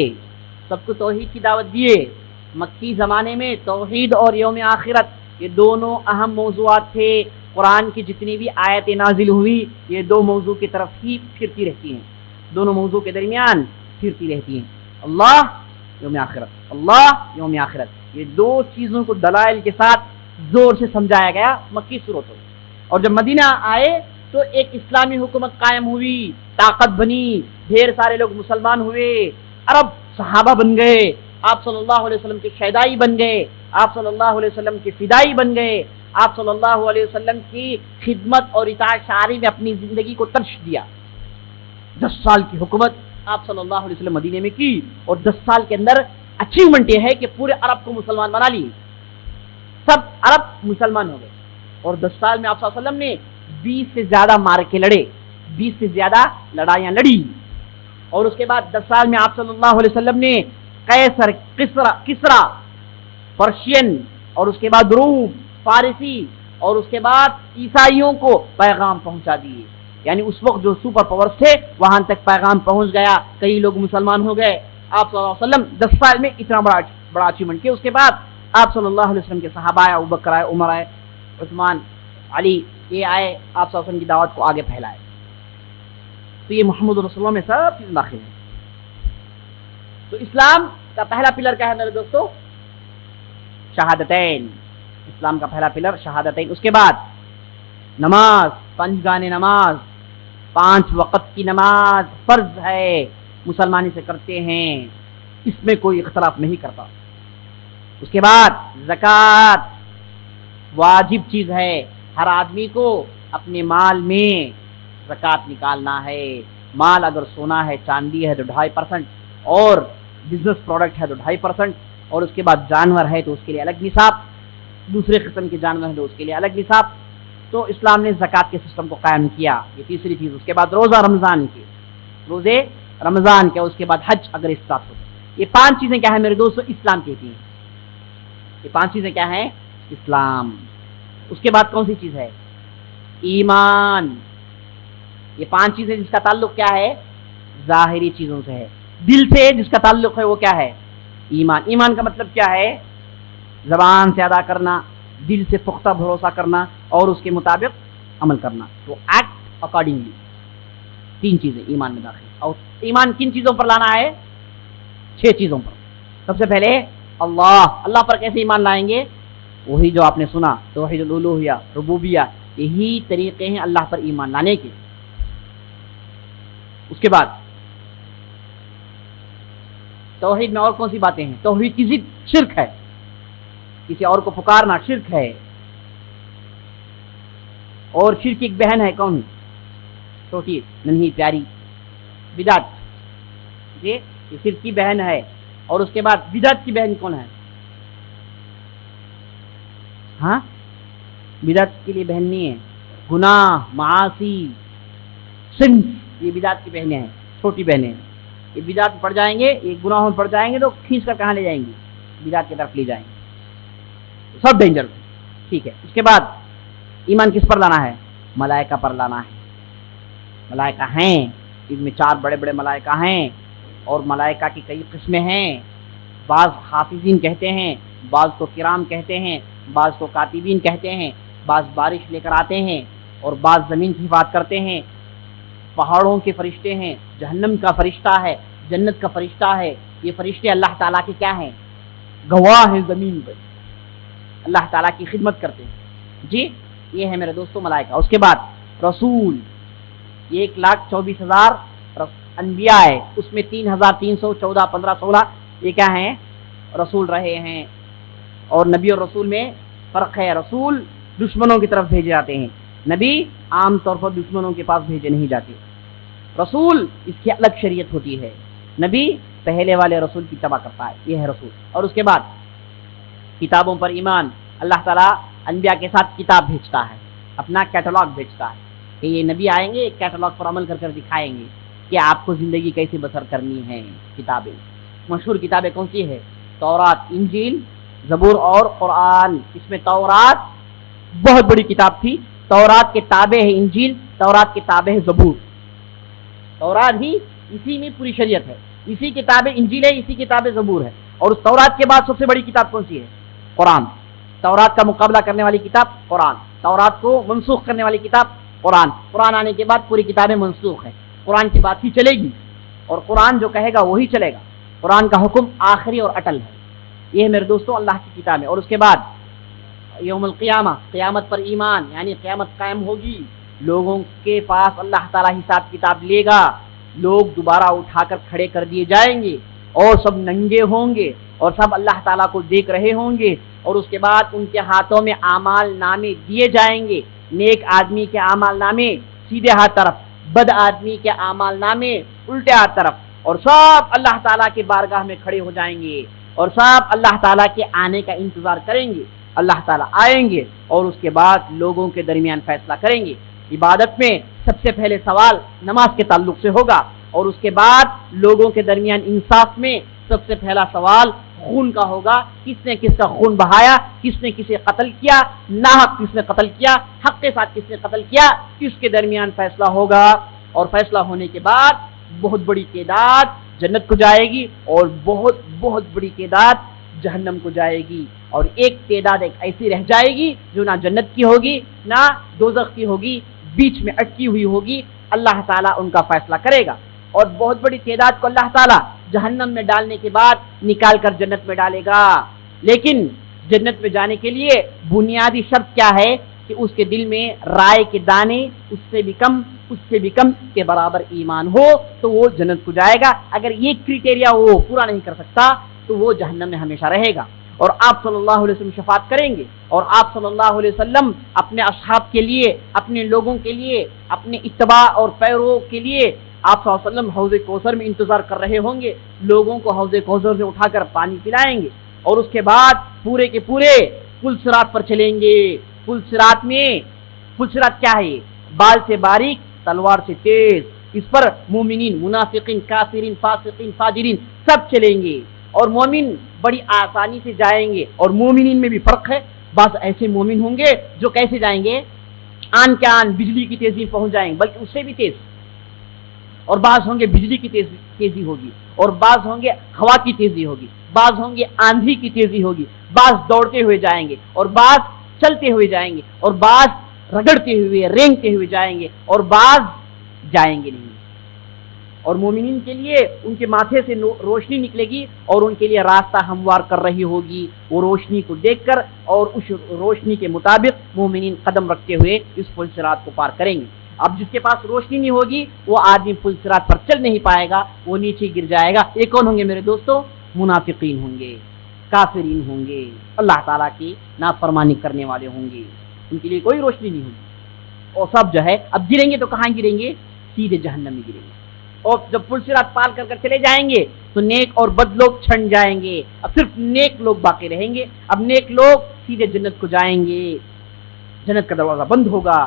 سب کو توحید کی دعوت دیے۔ مکی زمانے میں توحید اور یوم آخرت یہ دونوں اہم موضوعات تھے۔ قرآن کی جتنی بھی آیتیں نازل ہوئی یہ دو موضوع کی طرف ہی پھرتی رہتی ہیں، دونوں موضوع کے درمیان پھرتی رہتی ہیں، اللہ یوم آخرت، اللہ یوم آخرت۔ یہ دو چیزوں کو دلائل کے ساتھ زور سے سمجھایا گیا مکی صورتوں۔ اور جب مدینہ آئے تو ایک اسلامی حکومت قائم ہوئی، طاقت بنی، ڈھیر سارے لوگ مسلمان ہوئے، عرب صحابہ بن گئے، آپ صلی اللہ علیہ وسلم کے شہدائی بن گئے، آپ صلی اللہ علیہ وسلم کے فدائی بن گئے، آپ صلی اللہ علیہ وسلم کی خدمت اور اطاعت شعاری میں اپنی زندگی کو ترجیح دیا۔ 10 سال کی حکومت آپ صلی اللہ علیہ وسلم مدینے میں کی، اور 10 سال کے اندر اچیومنٹ یہ ہے کہ پورے عرب کو مسلمان بنا لی، سب عرب مسلمان ہو گئے۔ اور 10 سال میں آپ صلی اللہ علیہ وسلم نے 20 سے زیادہ معرکے لڑے، 20 سے زیادہ لڑائیاں لڑی۔ اور اس کے بعد 10 سال میں آپ صلی اللہ علیہ وسلم نے قیصر، کسرا، پرشین، اور اس کے بعد روم، فارسی، اور اس کے بعد عیسائیوں کو پیغام پہنچا دیے۔ یعنی اس وقت جو سپر پاورز تھے وہاں تک پیغام پہنچ گیا، کئی لوگ مسلمان ہو گئے۔ آپ صلی اللہ علیہ وسلم 10 سال میں اتنا بڑا اچیومنٹ کیا۔ اس کے بعد آپ صلی اللہ علیہ وسلم کے صحابہ آئے، ابو بکر آئے، عمر آئے، عثمان، علی، یہ آئے، آپ صلی اللہ علیہ وسلم کی دعوت کو آگے پھیلائے. تو یہ محمد رسول اللہ میں سب چیز داخل ہے. تو اسلام کا پہلا پلر کیا ہے میرے دوستو؟ شہادتین. اسلام کا پہلا پلر شہادتین. اس کے بعد نماز، پنجگانے نماز، 5 وقت کی نماز فرض ہے، مسلمانی سے کرتے ہیں، اس میں کوئی اختلاف نہیں کرتا. اس کے بعد زکوٰۃ واجب چیز ہے، ہر آدمی کو اپنے مال میں زکوٰۃ نکالنا ہے. مال اگر سونا ہے، چاندی ہے تو 2.5%، اور بزنس پروڈکٹ ہے تو 2.5%، اور اس کے بعد جانور ہے تو اس کے لیے الگ نصاب، دوسرے قسم کے جانور ہیں تو اس کے لیے الگ نصاب. تو اسلام نے زکوٰۃ کے سسٹم کو قائم کیا. یہ تیسری چیز. اس کے بعد روزہ رمضان کے، روزے رمضان کے، اس کے بعد حج اگر استطاعت ہو. یہ 5 چیزیں کیا ہیں میرے دوستو؟ اسلام کہتی ہیں. یہ 5 چیزیں کیا ہیں؟ اسلام. اس کے بعد کون سی چیز ہے؟ ایمان. یہ 5 چیزیں جس کا تعلق کیا ہے؟ ظاہری چیزوں سے ہے. دل سے جس کا تعلق ہے وہ کیا ہے؟ ایمان. ایمان کا مطلب کیا ہے؟ زبان سے ادا کرنا، دل سے پختہ بھروسہ کرنا، اور اس کے مطابق عمل کرنا. تو ایکٹ اکارڈنگلی. 3 چیزیں ایمان میں داخل. اور ایمان کن چیزوں پر لانا ہے؟ 6 چیزوں پر. سب سے پہلے اللہ پر کیسے ایمان لائیں گے؟ وہی جو آپ نے سنا، توحید الالوہیہ، ربوبیہ، یہی طریقے ہیں اللہ پر ایمان لانے کے. اس کے بعد توحید میں اور کون سی باتیں ہیں؟ توحید کی ضد شرک ہے، کسی اور کو پکارنا شرک ہے. اور شرک کی ایک بہن ہے، کون؟ چھوٹی ننھی پیاری بدعت. یہ شرک کی بہن ہے. اور اس کے بعد بدعت کی بہن کون ہے؟ ہاں، بدعت کے لیے بہن نہیں ہے. گناہ، معاصی، سنس، یہ بدعت کی بہنیں ہیں، چھوٹی بہنیں ہیں. یہ بدعت پڑ جائیں گے، یہ گناہوں میں پڑ جائیں گے تو کھینچ کر کہاں لے جائیں گے؟ بدعت کی طرف لے جائیں گے. سب ڈینجر. ٹھیک ہے. اس کے بعد ایمان کس پر لانا ہے؟ ملائکہ پر لانا ہے. ملائکہ ہیں، ان میں 4 بڑے بڑے ملائکہ ہیں، اور ملائکہ کی کئی قسمیں ہیں. بعض حافظین کہتے ہیں، بعض کو کرام کہتے ہیں، بعض کو کاتبین کہتے ہیں. بعض بارش لے کر آتے ہیں، اور بعض زمین کی حفاظت کرتے ہیں. پہاڑوں کے فرشتے ہیں، جہنم کا فرشتہ ہے، جنت کا فرشتہ ہے. یہ فرشتے اللہ تعالیٰ کے کیا ہیں؟ گواہ ہیں زمین پر، اللہ تعالیٰ کی خدمت کرتے ہیں. جی، یہ ہے میرے دوستو ملائکہ. اس کے بعد رسول. یہ 1,24,000 انبیاء ہے، اس میں 3,314 15 16 یہ کیا ہیں؟ رسول رہے ہیں. اور نبی اور رسول میں فرق ہے. رسول دشمنوں کی طرف بھیجے جاتے ہیں، نبی عام طور پر دشمنوں کے پاس بھیجے نہیں جاتے. رسول اس کی الگ شریعت ہوتی ہے، نبی پہلے والے رسول کی تبع کرتا ہے. یہ ہے رسول. اور اس کے بعد کتابوں پر ایمان. اللہ تعالیٰ انبیاء کے ساتھ کتاب بھیجتا ہے، اپنا کیٹلاگ بھیجتا ہے کہ یہ نبی آئیں گے، ایک کیٹلاگ پر عمل کر کر دکھائیں گے کہ آپ کو زندگی کیسے بسر کرنی ہے. کتابیں مشہور کتابیں کون سی ہے؟ تورات، انجیل، زبور اور قرآن. اس میں تورات بہت بڑی کتاب تھی. تورات کے تابع ہے انجیل، تورات کے تابع ہے زبور. تورات ہی اسی میں پوری شریعت ہے، اسی کتاب انجیل ہے، اسی کتاب زبور ہے. اور اس تورات کے بعد سب سے بڑی کتاب کون سی ہے؟ قرآن. تورات کا مقابلہ کرنے والی کتاب قرآن، تورات کو منسوخ کرنے والی کتاب قرآن. قرآن آنے کے بعد پوری کتابیں منسوخ ہیں، قرآن کی بات ہی چلے گی، اور قرآن جو کہے گا وہی چلے گا. قرآن کا حکم آخری اور اٹل ہے. یہ ہے میرے دوستوں اللہ کی کتابیں. اور اس کے بعد یوم القیامہ، قیامت پر ایمان، یعنی قیامت قائم ہوگی، لوگوں کے پاس اللہ تعالیٰ حساب کتاب لے گا، لوگ دوبارہ اٹھا کر کھڑے کر دیے جائیں گے، اور سب ننگے ہوں گے، اور سب اللہ تعالیٰ کو دیکھ رہے ہوں گے. اور اس کے بعد ان کے ہاتھوں میں اعمال نامے دیے جائیں گے. نیک آدمی کے اعمال نامے سیدھے ہاتھ طرف، بد آدمی کے اعمال نامے الٹے ہاتھ طرف. اور سب اللہ تعالیٰ کے بارگاہ میں کھڑے ہو جائیں گے، اور سب اللہ تعالیٰ کے آنے کا انتظار کریں گے. اللہ تعالیٰ آئیں گے اور اس کے بعد لوگوں کے درمیان فیصلہ کریں گے. عبادت میں سب سے پہلے سوال نماز کے تعلق سے ہوگا، اور اس کے بعد لوگوں کے درمیان انصاف میں سب سے پہلا سوال خون کا ہوگا. کس نے کس کا خون بہایا، کس نے کسے قتل کیا، ناحق کس نے قتل کیا، حق کے ساتھ کس نے قتل کیا، اس کے درمیان فیصلہ ہوگا. اور فیصلہ ہونے کے بعد بہت بڑی تعداد جنت کو جائے گی، اور بہت بہت بڑی تعداد جہنم کو جائے گی، اور ایک تعداد ایک ایسی رہ جائے گی جو نہ جنت کی ہوگی نہ دوزخ کی ہوگی، بیچ میں اٹکی ہوئی ہوگی۔ اللہ تعالیٰ ان کا فیصلہ کرے گا، اور بہت بڑی تعداد کو اللہ تعالیٰ جہنم میں ڈالنے کے بعد نکال کر جنت میں ڈالے گا۔ لیکن جنت میں جانے کے لیے بنیادی شرط کیا ہے کہ اس کے دل میں رائے کے دانے اس سے بھی کم کے برابر ایمان ہو تو وہ جنت کو جائے گا۔ اگر یہ کرائٹیریا وہ پورا نہیں کر سکتا تو وہ جہنم میں ہمیشہ رہے گا۔ اور آپ صلی اللہ علیہ وسلم شفاعت کریں گے، اور آپ صلی اللہ علیہ وسلم اپنے اصحاب کے لیے، اپنے لوگوں کے لیے، اپنے اتباع اور پیرو کے لیے آپ صلی اللہ علیہ وسلم حوض کوثر میں انتظار کر رہے ہوں گے، لوگوں کو حوض کوثر سے اٹھا کر پانی پلائیں گے، اور اس کے بعد پورے کے پورے پل صراط پر چلیں گے۔ پل صراط کیا ہے؟ بال سے باریک، تلوار سے تیز، اس پر مومنین، منافقین، کافرین، فاسقین، فاجرین سب چلیں گے، اور مومن بڑی آسانی سے جائیں گے۔ اور مومنین میں بھی فرق ہے، بعض ایسے مومن ہوں گے جو کیسے جائیں گے؟ آن کے آن بجلی کی تیزی پہنچ جائیں گے، بلکہ اس سے بھی تیز، اور بعض ہوں گے بجلی کی تیزی ہوگی، اور بعض ہوں گے ہوا کی تیزی ہوگی، بعض ہوں گے آندھی کی تیزی ہوگی، بعض دوڑتے ہوئے جائیں گے، اور بعض چلتے ہوئے جائیں گے، اور بعض رگڑتے ہوئے رینگتے ہوئے جائیں گے، اور بعض جائیں گے نہیں۔ اور مومنین کے لیے ان کے ماتھے سے روشنی نکلے گی، اور ان کے لیے راستہ ہموار کر رہی ہوگی۔ وہ روشنی کو دیکھ کر اور اس روشنی کے مطابق مومنین قدم رکھتے ہوئے اس پل صراط کو پار کریں گے۔ اب جس کے پاس روشنی نہیں ہوگی وہ آدمی پل صراط پر چل نہیں پائے گا، وہ نیچے گر جائے گا۔ یہ کون ہوں گے میرے دوستو؟ منافقین ہوں گے، کافرین ہوں گے، اللہ تعالیٰ کی نافرمانی کرنے والے ہوں گے، ان کے لیے کوئی روشنی نہیں ہوگی، اور سب جو ہے اب گریں گے تو کہاں گریں گے؟ سیدھے جہنم میں گریں گے۔ اور جب پل صراط پار کر کر چلے جائیں گے تو نیک اور بد لوگ چھن جائیں گے، اب صرف نیک لوگ باقی رہیں گے۔ اب نیک لوگ سیدھے جنت کو جائیں گے، جنت کا دروازہ بند ہوگا،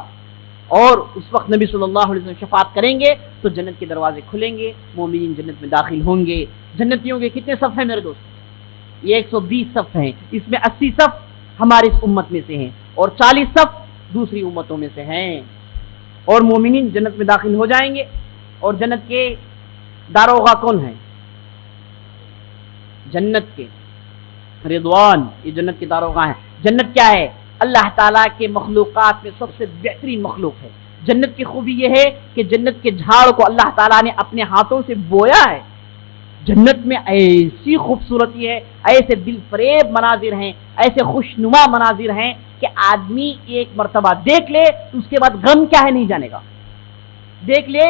اور اس وقت نبی صلی اللہ علیہ وسلم شفاعت کریں گے تو جنت کے دروازے کھلیں گے، مومنین جنت میں داخل ہوں گے۔ جنتیوں کے کتنے صف ہیں میرے دوست؟ یہ 120 صف ہیں، اس میں 80 صف ہماری اس امت میں سے ہیں، اور 40 صف دوسری امتوں میں سے ہیں، اور مومنین جنت میں داخل ہو جائیں گے۔ اور جنت کے داروغہ کون ہیں؟ جنت کے رضوان، یہ جنت کے داروغہ ہیں۔ جنت کیا ہے؟ اللہ تعالیٰ کے مخلوقات میں سب سے بہترین مخلوق ہے۔ جنت کی خوبی یہ ہے کہ جنت کے جھاڑ کو اللہ تعالیٰ نے اپنے ہاتھوں سے بویا ہے۔ جنت میں ایسی خوبصورتی ہے، ایسے دل فریب مناظر ہیں، ایسے خوشنما مناظر ہیں کہ آدمی ایک مرتبہ دیکھ لے تو اس کے بعد غم کیا ہے نہیں جانے گا، دیکھ لے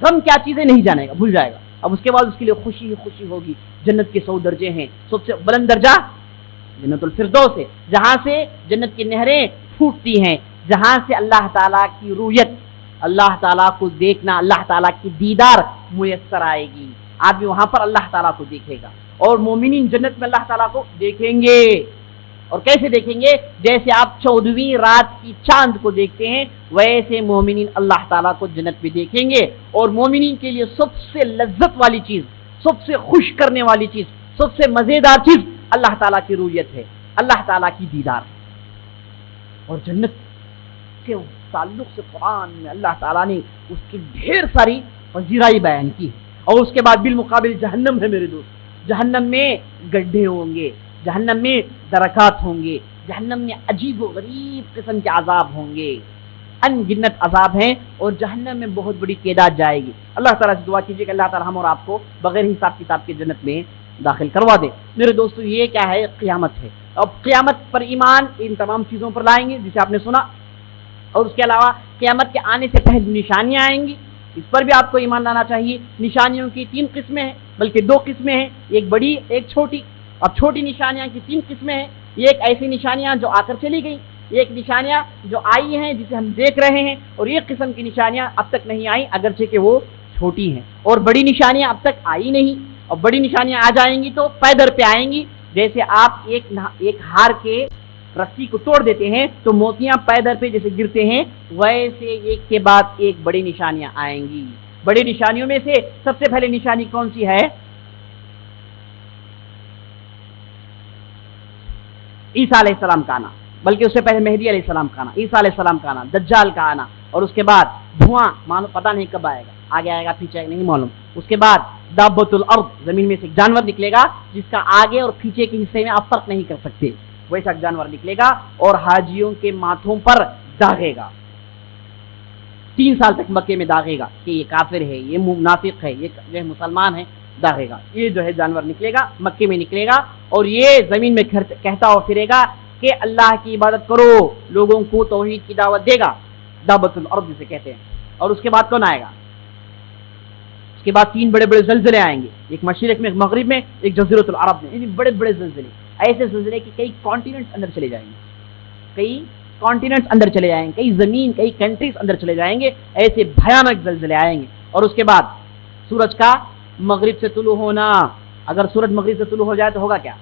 غم کیا چیزیں نہیں جانے گا، بھول جائے گا۔ اب اس کے بعد اس کے لیے خوشی ہی خوشی ہوگی۔ جنت کے 100 درجے ہیں، سب سے بلند درجہ جنت الفردوس ہے، جہاں سے جنت کی نہریں پھوٹتی ہیں، جہاں سے اللہ تعالیٰ کی رویت، اللہ تعالیٰ کو دیکھنا، اللہ تعالیٰ کی دیدار میسر آئے گی۔ آدمی وہاں پر اللہ تعالیٰ کو دیکھے گا، اور مومنین جنت میں اللہ تعالیٰ کو دیکھیں گے۔ اور کیسے دیکھیں گے؟ جیسے آپ 14ویں رات کی چاند کو دیکھتے ہیں، ویسے مومنین اللہ تعالیٰ کو جنت میں دیکھیں گے۔ اور مومنین کے لیے سب سے لذت والی چیز، سب سے خوش کرنے والی چیز، سب سے مزیدار چیز اللہ تعالیٰ کی رویت ہے، اللہ تعالیٰ کی دیدار ہے۔ اور جنت کے تعلق سے قرآن میں اللہ تعالیٰ نے اس کی ڈھیر ساری پذیرائی بیان کی ہے۔ اور اس کے بعد بالمقابل جہنم ہے میرے دوست، جہنم میں گڈھے ہوں گے، جہنم میں درکات ہوں گے، جہنم میں عجیب و غریب قسم کے عذاب ہوں گے، ان گنت عذاب ہیں، اور جہنم میں بہت بڑی تعداد جائے گی۔ اللہ تعالیٰ سے دعا کیجیے کہ اللہ تعالیٰ ہم اور آپ کو بغیر حساب کتاب کے جنت میں داخل کروا دے۔ میرے دوستو یہ کیا ہے؟ قیامت ہے۔ اب قیامت پر ایمان ان تمام چیزوں پر لائیں گے جسے آپ نے سنا، اور اس کے علاوہ قیامت کے آنے سے پہلے نشانیاں آئیں گی، اس پر بھی آپ کو ایمان لانا چاہیے۔ نشانیوں کی 3 قسمیں ہیں، بلکہ 2 قسمیں ہیں، ایک بڑی ایک چھوٹی۔ اب چھوٹی نشانیاں کی 3 قسمیں ہیں، ایک ایسی نشانیاں جو آ کر چلی گئی، ایک نشانیاں جو آئی ہیں جسے ہم دیکھ رہے ہیں، اور ایک قسم کی نشانیاں اب تک نہیں آئیں اگرچہ کہ وہ چھوٹی ہیں۔ اور بڑی نشانیاں اب تک آئی نہیں، اور بڑی نشانیاں آ جائیں گی تو پیدر پہ آئیں گی۔ جیسے آپ ایک ہار کے رسی کو توڑ دیتے ہیں تو موتیاں پیدر پہ جیسے گرتے ہیں، ویسے ایک کے بعد ایک بڑی نشانیاں آئیں گی۔ بڑی نشانیوں میں سے سب سے پہلے نشانی کون سی ہے؟ عیسیٰ علیہ السلام کا آنا، بلکہ اس سے پہلے مہدی علیہ السلام کا آنا، عیسیٰ علیہ السلام کا آنا، دجال کا آنا، اور اس کے بعد دھواں معلوم پتہ نہیں کب آئے گا، آگے آئے گا پیچھے نہیں معلوم. اس کے بعد دابۃ الارض، زمین میں سے ایک جانور نکلے گا جس کا آگے اور پیچھے کے حصے میں آپ فرق نہیں کر سکتے، ویسا جانور نکلے گا اور حاجیوں کے ماتھوں پر داغے گا. 3 سال تک مکے میں داغے گا کہ یہ کافر ہے، یہ منافق ہے، یہ جو ہے مسلمان ہے، داغے گا. یہ جو ہے جانور نکلے گا، مکے میں نکلے گا اور یہ زمین میں کہتا ہوا پھرے گا کہ اللہ کی عبادت کرو، لوگوں کو توحید کی دعوت دے گا، دعوت الارض جسے کہتے ہیں. اور اس کے بعد کون آئے گا؟ اس کے بعد 3 بڑے بڑے زلزلے آئیں گے، ایک مشرق میں، ایک مغرب میں، ایک جزیرۃ العرب میں. یہ بڑے بڑے زلزلے، ایسے زلزلے کہ کئی کانٹیننٹس اندر چلے جائیں گے، کئی کانٹیننٹس اندر چلے جائیں گے، کئی زمین، کئی کنٹریز اندر چلے جائیں گے. ایسے بھیانک زلزلے آئیں گے. اور اس کے بعد سورج کا مغرب سے طلوع ہونا. اگر سورج مغرب سے طلوع ہو جائے تو ہوگا کیا؟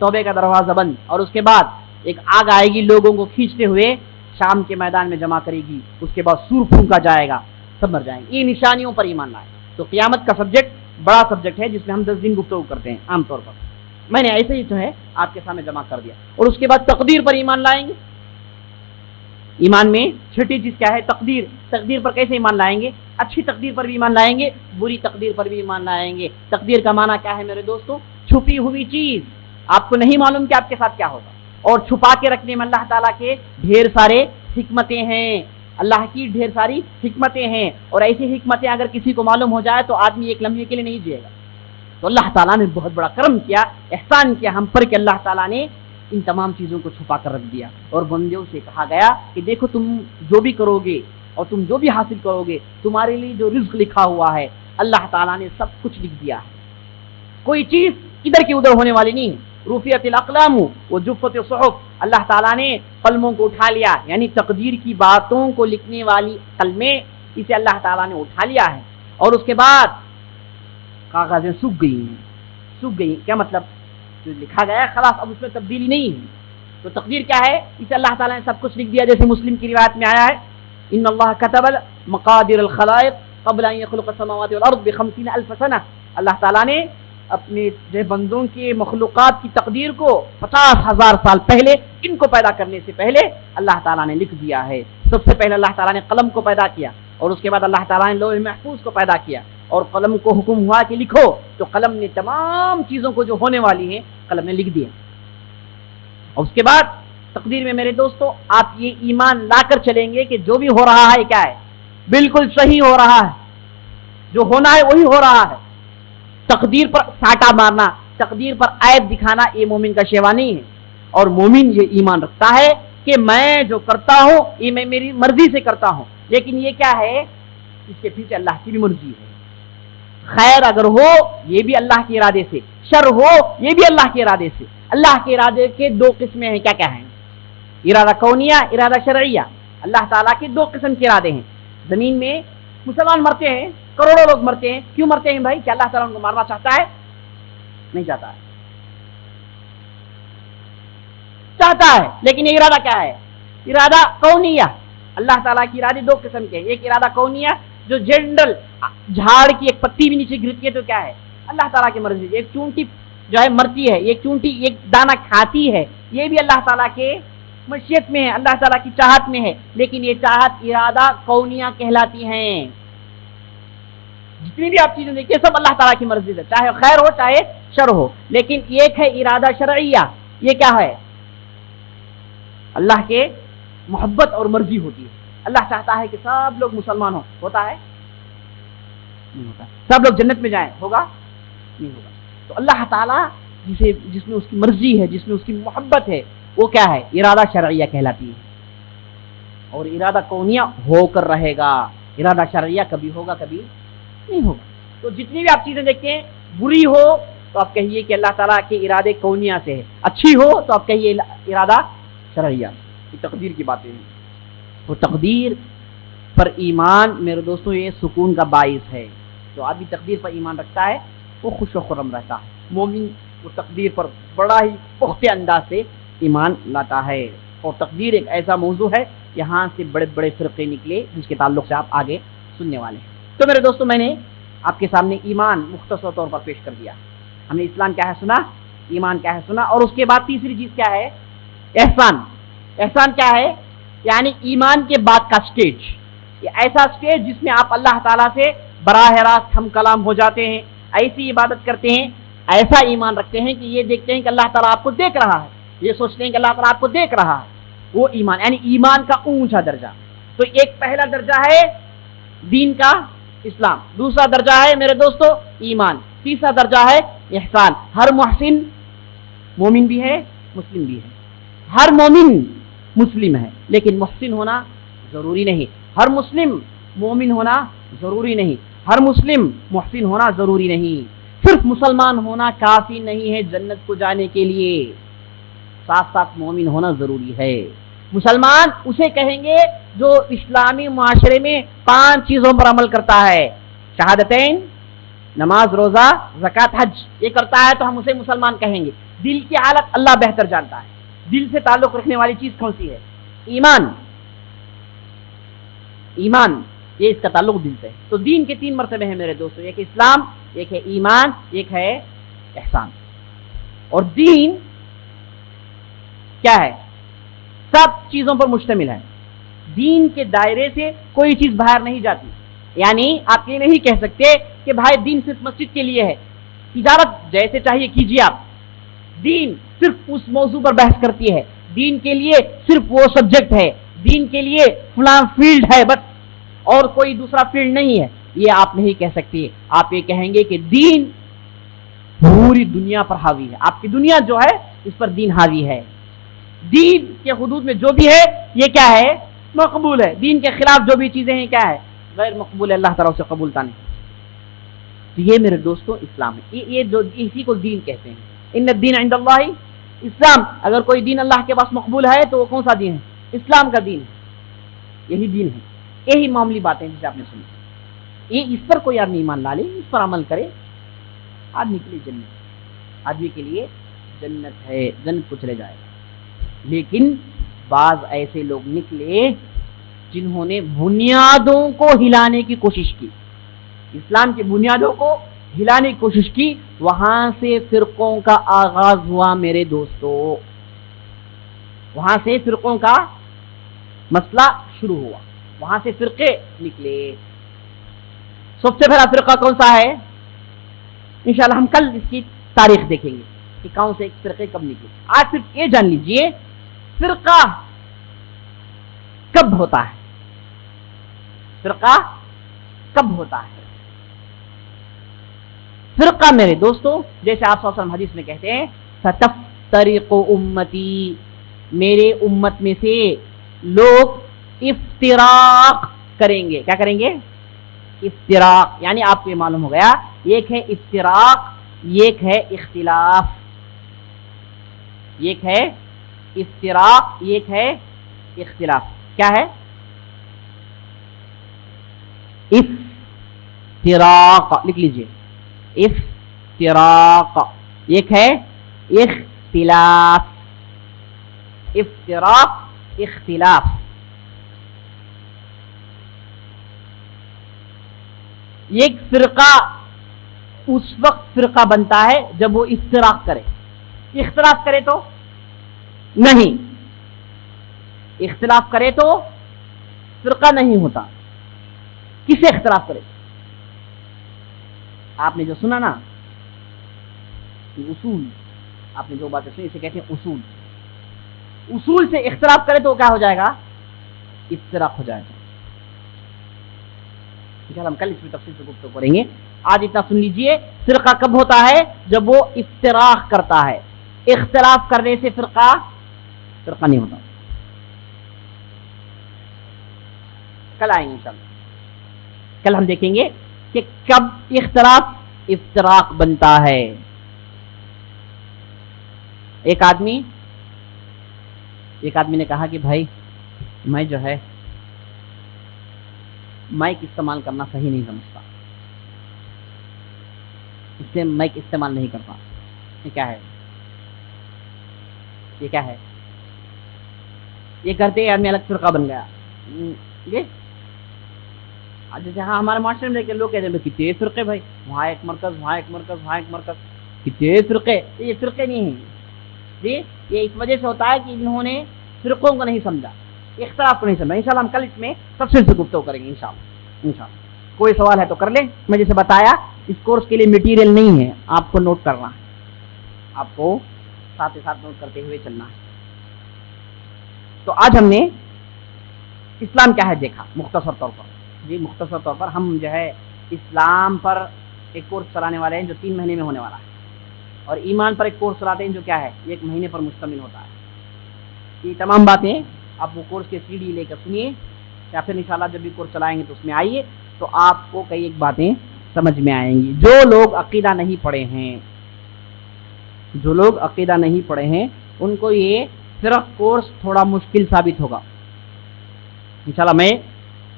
توبے کا دروازہ بند. اور اس کے بعد ایک آگ آئے گی، لوگوں کو کھینچتے ہوئے شام کے میدان میں جمع کرے گی. اس کے بعد سور پھونکا جائے گا، سب مر جائیں گے. یہ نشانیوں پر ایمان لائے. تو قیامت کا سبجیکٹ بڑا سبجیکٹ ہے جس میں ہم 10 دن گفتگو کرتے ہیں عام طور پر. میں نے ایسے ہی جو ہے آپ کے سامنے جمع کر دیا. اور اس کے بعد تقدیر پر ایمان لائیں گے. ایمان میں چھٹی چیز کیا ہے؟ تقدیر. تقدیر پر کیسے ایمان لائیں گے؟ اچھی تقدیر پر بھی ایمان لائیں گے، بری تقدیر پر بھی ایمان لائیں گے. تقدیر کا معنی کیا ہے میرے دوستوں؟ چھپی ہوئی چیز، آپ کو نہیں معلوم کہ آپ کے ساتھ کیا ہوگا، اور چھپا کے رکھنے میں اللہ تعالیٰ کے ڈھیر سارے حکمتیں ہیں. اللہ کی ڈھیر ساری حکمتیں ہیں، اور ایسی حکمتیں اگر کسی کو معلوم ہو جائے تو آدمی ایک لمحے کے لیے نہیں جیے گا. تو اللہ تعالیٰ نے بہت بڑا کرم کیا، احسان کیا ہم پر کہ اللہ تعالیٰ نے ان تمام چیزوں کو چھپا کر رکھ دیا. اور بندوں سے کہا گیا کہ دیکھو تم جو بھی کرو گے اور تم جو بھی حاصل کرو گے، تمہارے لیے جو رزق لکھا ہوا ہے اللہ تعالیٰ نے سب کچھ لکھ دیا ہے. کوئی چیز ادھر کی ادھر ہونے والی نہیں. رفعت الاقلام وجفت الصحف، اللہ تعالیٰ نے قلموں کو اٹھا لیا، یعنی تقدیر کی باتوں کو لکھنے والی قلمیں، اسے اللہ تعالیٰ نے اٹھا لیا ہے. اور اس کے بعد کاغذیں سوکھ گئی ہیں. سوکھ گئی کیا مطلب؟ جو لکھا گیا ہے خلاص، اب اس میں تبدیلی نہیں ہے. تو تقدیر کیا ہے؟ اسے اللہ تعالیٰ نے سب کچھ لکھ دیا. جیسے مسلم کی روایت میں آیا ہے ان اللہ كتب مقادیر الخلائق قبل ان يخلق السماوات والارض ب50,000 سنہ. اللہ تعالیٰ نے اپنے بندوں کے مخلوقات کی تقدیر کو 50,000 سال پہلے، ان کو پیدا کرنے سے پہلے اللہ تعالیٰ نے لکھ دیا ہے. سب سے پہلے اللہ تعالیٰ نے قلم کو پیدا کیا، اور اس کے بعد اللہ تعالیٰ نے لوح محفوظ کو پیدا کیا، اور قلم کو حکم ہوا کہ لکھو، تو قلم نے تمام چیزوں کو جو ہونے والی ہیں قلم نے لکھ دیا. اور اس کے بعد تقدیر میں میرے دوستو آپ یہ ایمان لا کر چلیں گے کہ جو بھی ہو رہا ہے کیا ہے؟ بالکل صحیح ہو رہا ہے، جو ہونا ہے وہی ہو رہا ہے. تقدیر پر ساٹا مارنا، تقدیر پر عیب دکھانا یہ مومن کا شیوا نہیں ہے. اور مومن یہ ایمان رکھتا ہے کہ میں جو کرتا ہوں یہ میں میری مرضی سے کرتا ہوں، لیکن یہ کیا ہے؟ اس کے پیچھے اللہ کی بھی مرضی ہے. خیر اگر ہو یہ بھی اللہ کے ارادے سے، شر ہو یہ بھی اللہ کے ارادے سے. اللہ کے ارادے کے 2 قسمیں ہیں. کیا کیا ہیں؟ ارادہ کونیہ، ارادہ شرعیہ. اللہ تعالیٰ کے 2 قسم کے ارادے ہیں. زمین میں مسلمان مرتے ہیں، کروڑوں لوگ مرتے ہیں. کیوں مرتے ہیں بھائی؟ کیا اللہ تعالیٰ ان کو مارنا چاہتا ہے؟ نہیں چاہتا ہے. چاہتا ہے، لیکن یہ ارادہ کیا ہے؟ ارادہ کونیہ. اللہ تعالیٰ کی ارادے 2 قسم کے ہیں. ایک ارادہ کونیہ جو جنرل، جھاڑ کی ایک پتی بھی نیچے گرتی ہے تو کیا ہے؟ اللہ تعالیٰ کی مرضی. ایک چونٹی جو ہے مرتی ہے، ایک چونٹی ایک دانہ کھاتی ہے، یہ بھی اللہ تعالیٰ کے مشیت میں ہے، اللہ تعالیٰ کی چاہت میں ہے. لیکن یہ چاہت ارادہ کونیہ کہلاتی ہیں. جتنی بھی آپ چیزیں دیکھیے سب اللہ تعالیٰ کی مرضی سے، چاہے خیر ہو چاہے شر ہو. لیکن ایک ہے ارادہ شرعیہ. یہ کیا ہے؟ اللہ کے محبت اور مرضی ہوتی ہے. اللہ چاہتا ہے کہ سب لوگ مسلمان ہوں، ہوتا ہے؟ نہیں ہوتا. سب لوگ جنت میں جائیں، ہوگا؟ نہیں ہوگا. تو اللہ تعالیٰ جس میں اس کی مرضی ہے، جس میں اس کی محبت ہے، وہ کیا ہے؟ ارادہ شرعیہ کہلاتی ہے. اور ارادہ کونیہ ہو کر رہے گا. ارادہ شرعیہ کبھی ہوگا کبھی نہیں ہوگا. تو جتنی بھی آپ چیزیں دیکھتے ہیں، بری ہو تو آپ کہیے کہ اللہ تعالیٰ کے ارادے کونیہ سے ہے، اچھی ہو تو آپ کہیے ارادہ شرعیہ. یہ تقدیر کی باتیں ہیں. تو تقدیر پر ایمان میرے دوستوں یہ سکون کا باعث ہے. جو آدمی تقدیر پر ایمان رکھتا ہے وہ خوش و خرم رہتا ہے. مومن وہ تقدیر پر بڑا ہی پختہ انداز سے ایمان لاتا ہے. اور تقدیر ایک ایسا موضوع ہے یہاں سے بڑے بڑے فرقے نکلے جس کے تعلق سے آپ آگے سننے والے ہیں. تو میرے دوستوں میں نے آپ کے سامنے ایمان مختصر طور پر پیش کر دیا. ہم نے اسلام کیا ہے سنا، ایمان کیا ہے سنا، اور اس کے بعد تیسری چیز کیا ہے؟ احسان. احسان کیا ہے؟ یعنی ایمان کے بعد کا سٹیج، یہ ایسا سٹیج جس میں آپ اللہ تعالیٰ سے براہ راست ہم کلام ہو جاتے ہیں، ایسی عبادت کرتے ہیں، ایسا ایمان رکھتے ہیں کہ یہ دیکھتے ہیں کہ اللہ تعالیٰ آپ کو دیکھ رہا ہے، یہ سوچتے ہیں کہ اللہ تعالیٰ آپ کو دیکھ رہا ہے، وہ ایمان یعنی ایمان کا اونچا درجہ۔ تو ایک پہلا درجہ ہے دین کا اسلام، دوسرا درجہ ہے میرے دوستو ایمان، تیسرا درجہ ہے احسان۔ ہر محسن مومن بھی ہے مسلم بھی ہے، ہر مومن مسلم ہے لیکن محسن ہونا ضروری نہیں، ہر مسلم مومن ہونا ضروری نہیں، ہر مسلم محسن ہونا ضروری نہیں، صرف مسلمان ہونا کافی نہیں ہے جنت کو جانے کے لیے، ساتھ ساتھ مومن ہونا ضروری ہے۔ مسلمان اسے کہیں گے جو اسلامی معاشرے میں 5 چیزوں پر عمل کرتا ہے، شہادتین، نماز، روزہ، زکوٰۃ، حج، یہ کرتا ہے تو ہم اسے مسلمان کہیں گے۔ دل کی حالت اللہ بہتر جانتا ہے، دل سے تعلق رکھنے والی چیز کون سی ہے؟ ایمان، ایمان یہ اس کا تعلق دل سے ہے۔ تو دین کے 3 مرتبے ہیں میرے دوستو، ایک اسلام، ایک ہے ایمان، ایک ہے احسان۔ اور دین کیا ہے؟ سب چیزوں پر مشتمل ہے، دین کے دائرے سے کوئی چیز باہر نہیں جاتی، یعنی آپ یہ نہیں کہہ سکتے کہ بھائی دین صرف مسجد کے لیے ہے، تجارت جیسے چاہیے کیجیے آپ، دین صرف اس موضوع پر بحث کرتی ہے، دین کے لیے صرف وہ سبجیکٹ ہے، دین کے لیے فلاں فیلڈ ہے بس اور کوئی دوسرا فیلڈ نہیں ہے، یہ آپ نہیں کہہ سکتے۔ آپ یہ کہیں گے کہ دین پوری دنیا پر حاوی ہے، آپ کی دنیا جو ہے اس پر دین حاوی ہے، دین کے حدود میں جو بھی ہے یہ کیا ہے؟ مقبول ہے، دین کے خلاف جو بھی چیزیں ہیں کیا ہے؟ غیر مقبول ہے، اللہ تعالیٰ سے قبولتا نہیں۔ تو یہ میرے دوستوں اسلام ہے، یہ جو اسی کو دین کہتے ہیں۔ ان الدین عند اللہ اسلام، اگر کوئی دین اللہ کے پاس مقبول ہے تو وہ کون سا دین ہے؟ اسلام کا دین ہے، یہی دین ہے، یہی معاملی باتیں جسے آپ نے سنی، یہ اس پر کوئی آدمی ایمان لا لے، اس پر عمل کرے، آدمی کے لیے جنت، آدمی کے لیے جنت ہے، جنت کو چلے جائے گا۔ لیکن بعض ایسے لوگ نکلے جنہوں نے بنیادوں کو ہلانے کی کوشش کی، اسلام کی بنیادوں کو ہلانے کی کوشش کی، وہاں سے فرقوں کا آغاز ہوا میرے دوستو، وہاں سے فرقوں کا مسئلہ شروع ہوا، وہاں سے فرقے نکلے۔ سب سے پہلا فرقہ کون سا ہے؟ انشاءاللہ ہم کل اس کی تاریخ دیکھیں گے کہ کون سے فرقے کب نکلے۔ آج صرف یہ جان لیجئے فرقہ کب ہوتا ہے، فرقہ کب ہوتا ہے؟ فرقہ میرے دوستو جیسے آپ صلی اللہ علیہ وسلم حدیث میں کہتے ہیں ستفترق امتی، میرے امت میں سے لوگ افتراق کریں گے، کیا کریں گے؟ افتراق، یعنی آپ کو یہ معلوم ہو گیا ایک ہے افتراق، ایک ہے اختلاف، ایک ہے افتراق، ایک ہے اختلاف۔ کیا ہے؟ افتراق لکھ لیجئے، افتراق، ایک ہے اختلاف، افتراق اختلاف۔ ایک فرقہ اس وقت فرقہ بنتا ہے جب وہ افتراق کرے، اختلاف کرے تو نہیں، اختلاف کرے تو فرقہ نہیں ہوتا۔ کسے اختلاف کرے؟ آپ نے جو سنا نا اصول، آپ نے جو باتیں سنی اسے کہتے ہیں اصول، اصول سے اختلاف کرے تو کیا ہو جائے گا؟ افتراق ہو جائے گا۔ ہم کل اس میں تفصیل سے گفتگو کریں گے، آج اتنا سن لیجئے، فرقہ کب ہوتا ہے؟ جب وہ افتراق کرتا ہے، اختلاف کرنے سے فرقہ نہیں ہوتا۔ کل آئیں گے انشاءاللہ، کل ہم دیکھیں گے کہ کب افتراق بنتا ہے۔ ایک آدمی نے کہا کہ بھائی میں جو ہے مائک استعمال کرنا صحیح نہیں سمجھتا، اس لیے مائک استعمال نہیں کرتا۔ یہ کیا ہے؟ یہ کیا ہے؟ یہ کرتے آدمی الگ فرقہ بن گیا۔ جیسے ہاں ہمارے معاشرے میں لوگ کہتے ہیں کتنے فرقے بھائی، وہاں ایک مرکز، وہاں ایک مرکز، وہاں ایک مرکز، کتنے فرقے۔ یہ فرقے نہیں ہیں، یہ اس وجہ سے ہوتا ہے کہ انہوں نے فرقوں کو نہیں سمجھا، اختلاف کو نہیں سمجھا. انشاءاللہ ہم کل اس میں تفصیل سے گفتگو کریں گے انشاءاللہ. کوئی سوال ہے تو کر لیں. میں جیسے بتایا اس کورس کے لیے مٹیریل نہیں ہے, آپ کو نوٹ کرنا ہے, آپ کو ساتھ ساتھ نوٹ کرتے ہوئے چلنا ہے. تو آج ہم نے اسلام کیا ہے دیکھا مختصر طور پر. جی مختصر طور پر ہم جو ہے اسلام پر ایک کورس چلانے والے ہیں جو 3 مہینے میں ہونے والا ہے, اور ایمان پر ایک کورس چلاتے ہیں جو کیا ہے 1 مہینے پر مشتمل ہوتا ہے. یہ تمام باتیں آپ وہ کورس کے CD لے کر سنیے, یا پھر انشاءاللہ جب بھی کورس چلائیں گے تو اس میں آئیے, تو آپ کو کئی ایک باتیں سمجھ میں آئیں گی. جو لوگ عقیدہ نہیں پڑھے ہیں, جو لوگ عقیدہ نہیں پڑھے ہیں ان کو یہ صرف کورس تھوڑا مشکل ثابت ہوگا. انشاءاللہ میں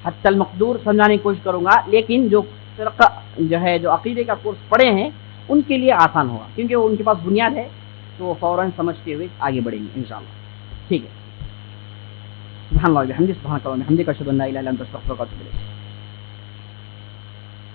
حتی المقدور سمجھانے کی کوشش کروں گا, لیکن جو فرقہ جو ہے جو عقیدے کا کورس پڑھے ہیں ان کے لیے آسان ہوگا, کیونکہ ان کے پاس بنیاد ہے تو وہ فوراً سمجھتے ہوئے آگے بڑھیں گے انشاءاللہ. ٹھیک ہے. سبحان اللہ وبحمدہ, سبحانک اللہم وبحمدک, اشہد ان لا الہ الا انت, استغفرک و اتوب الیک.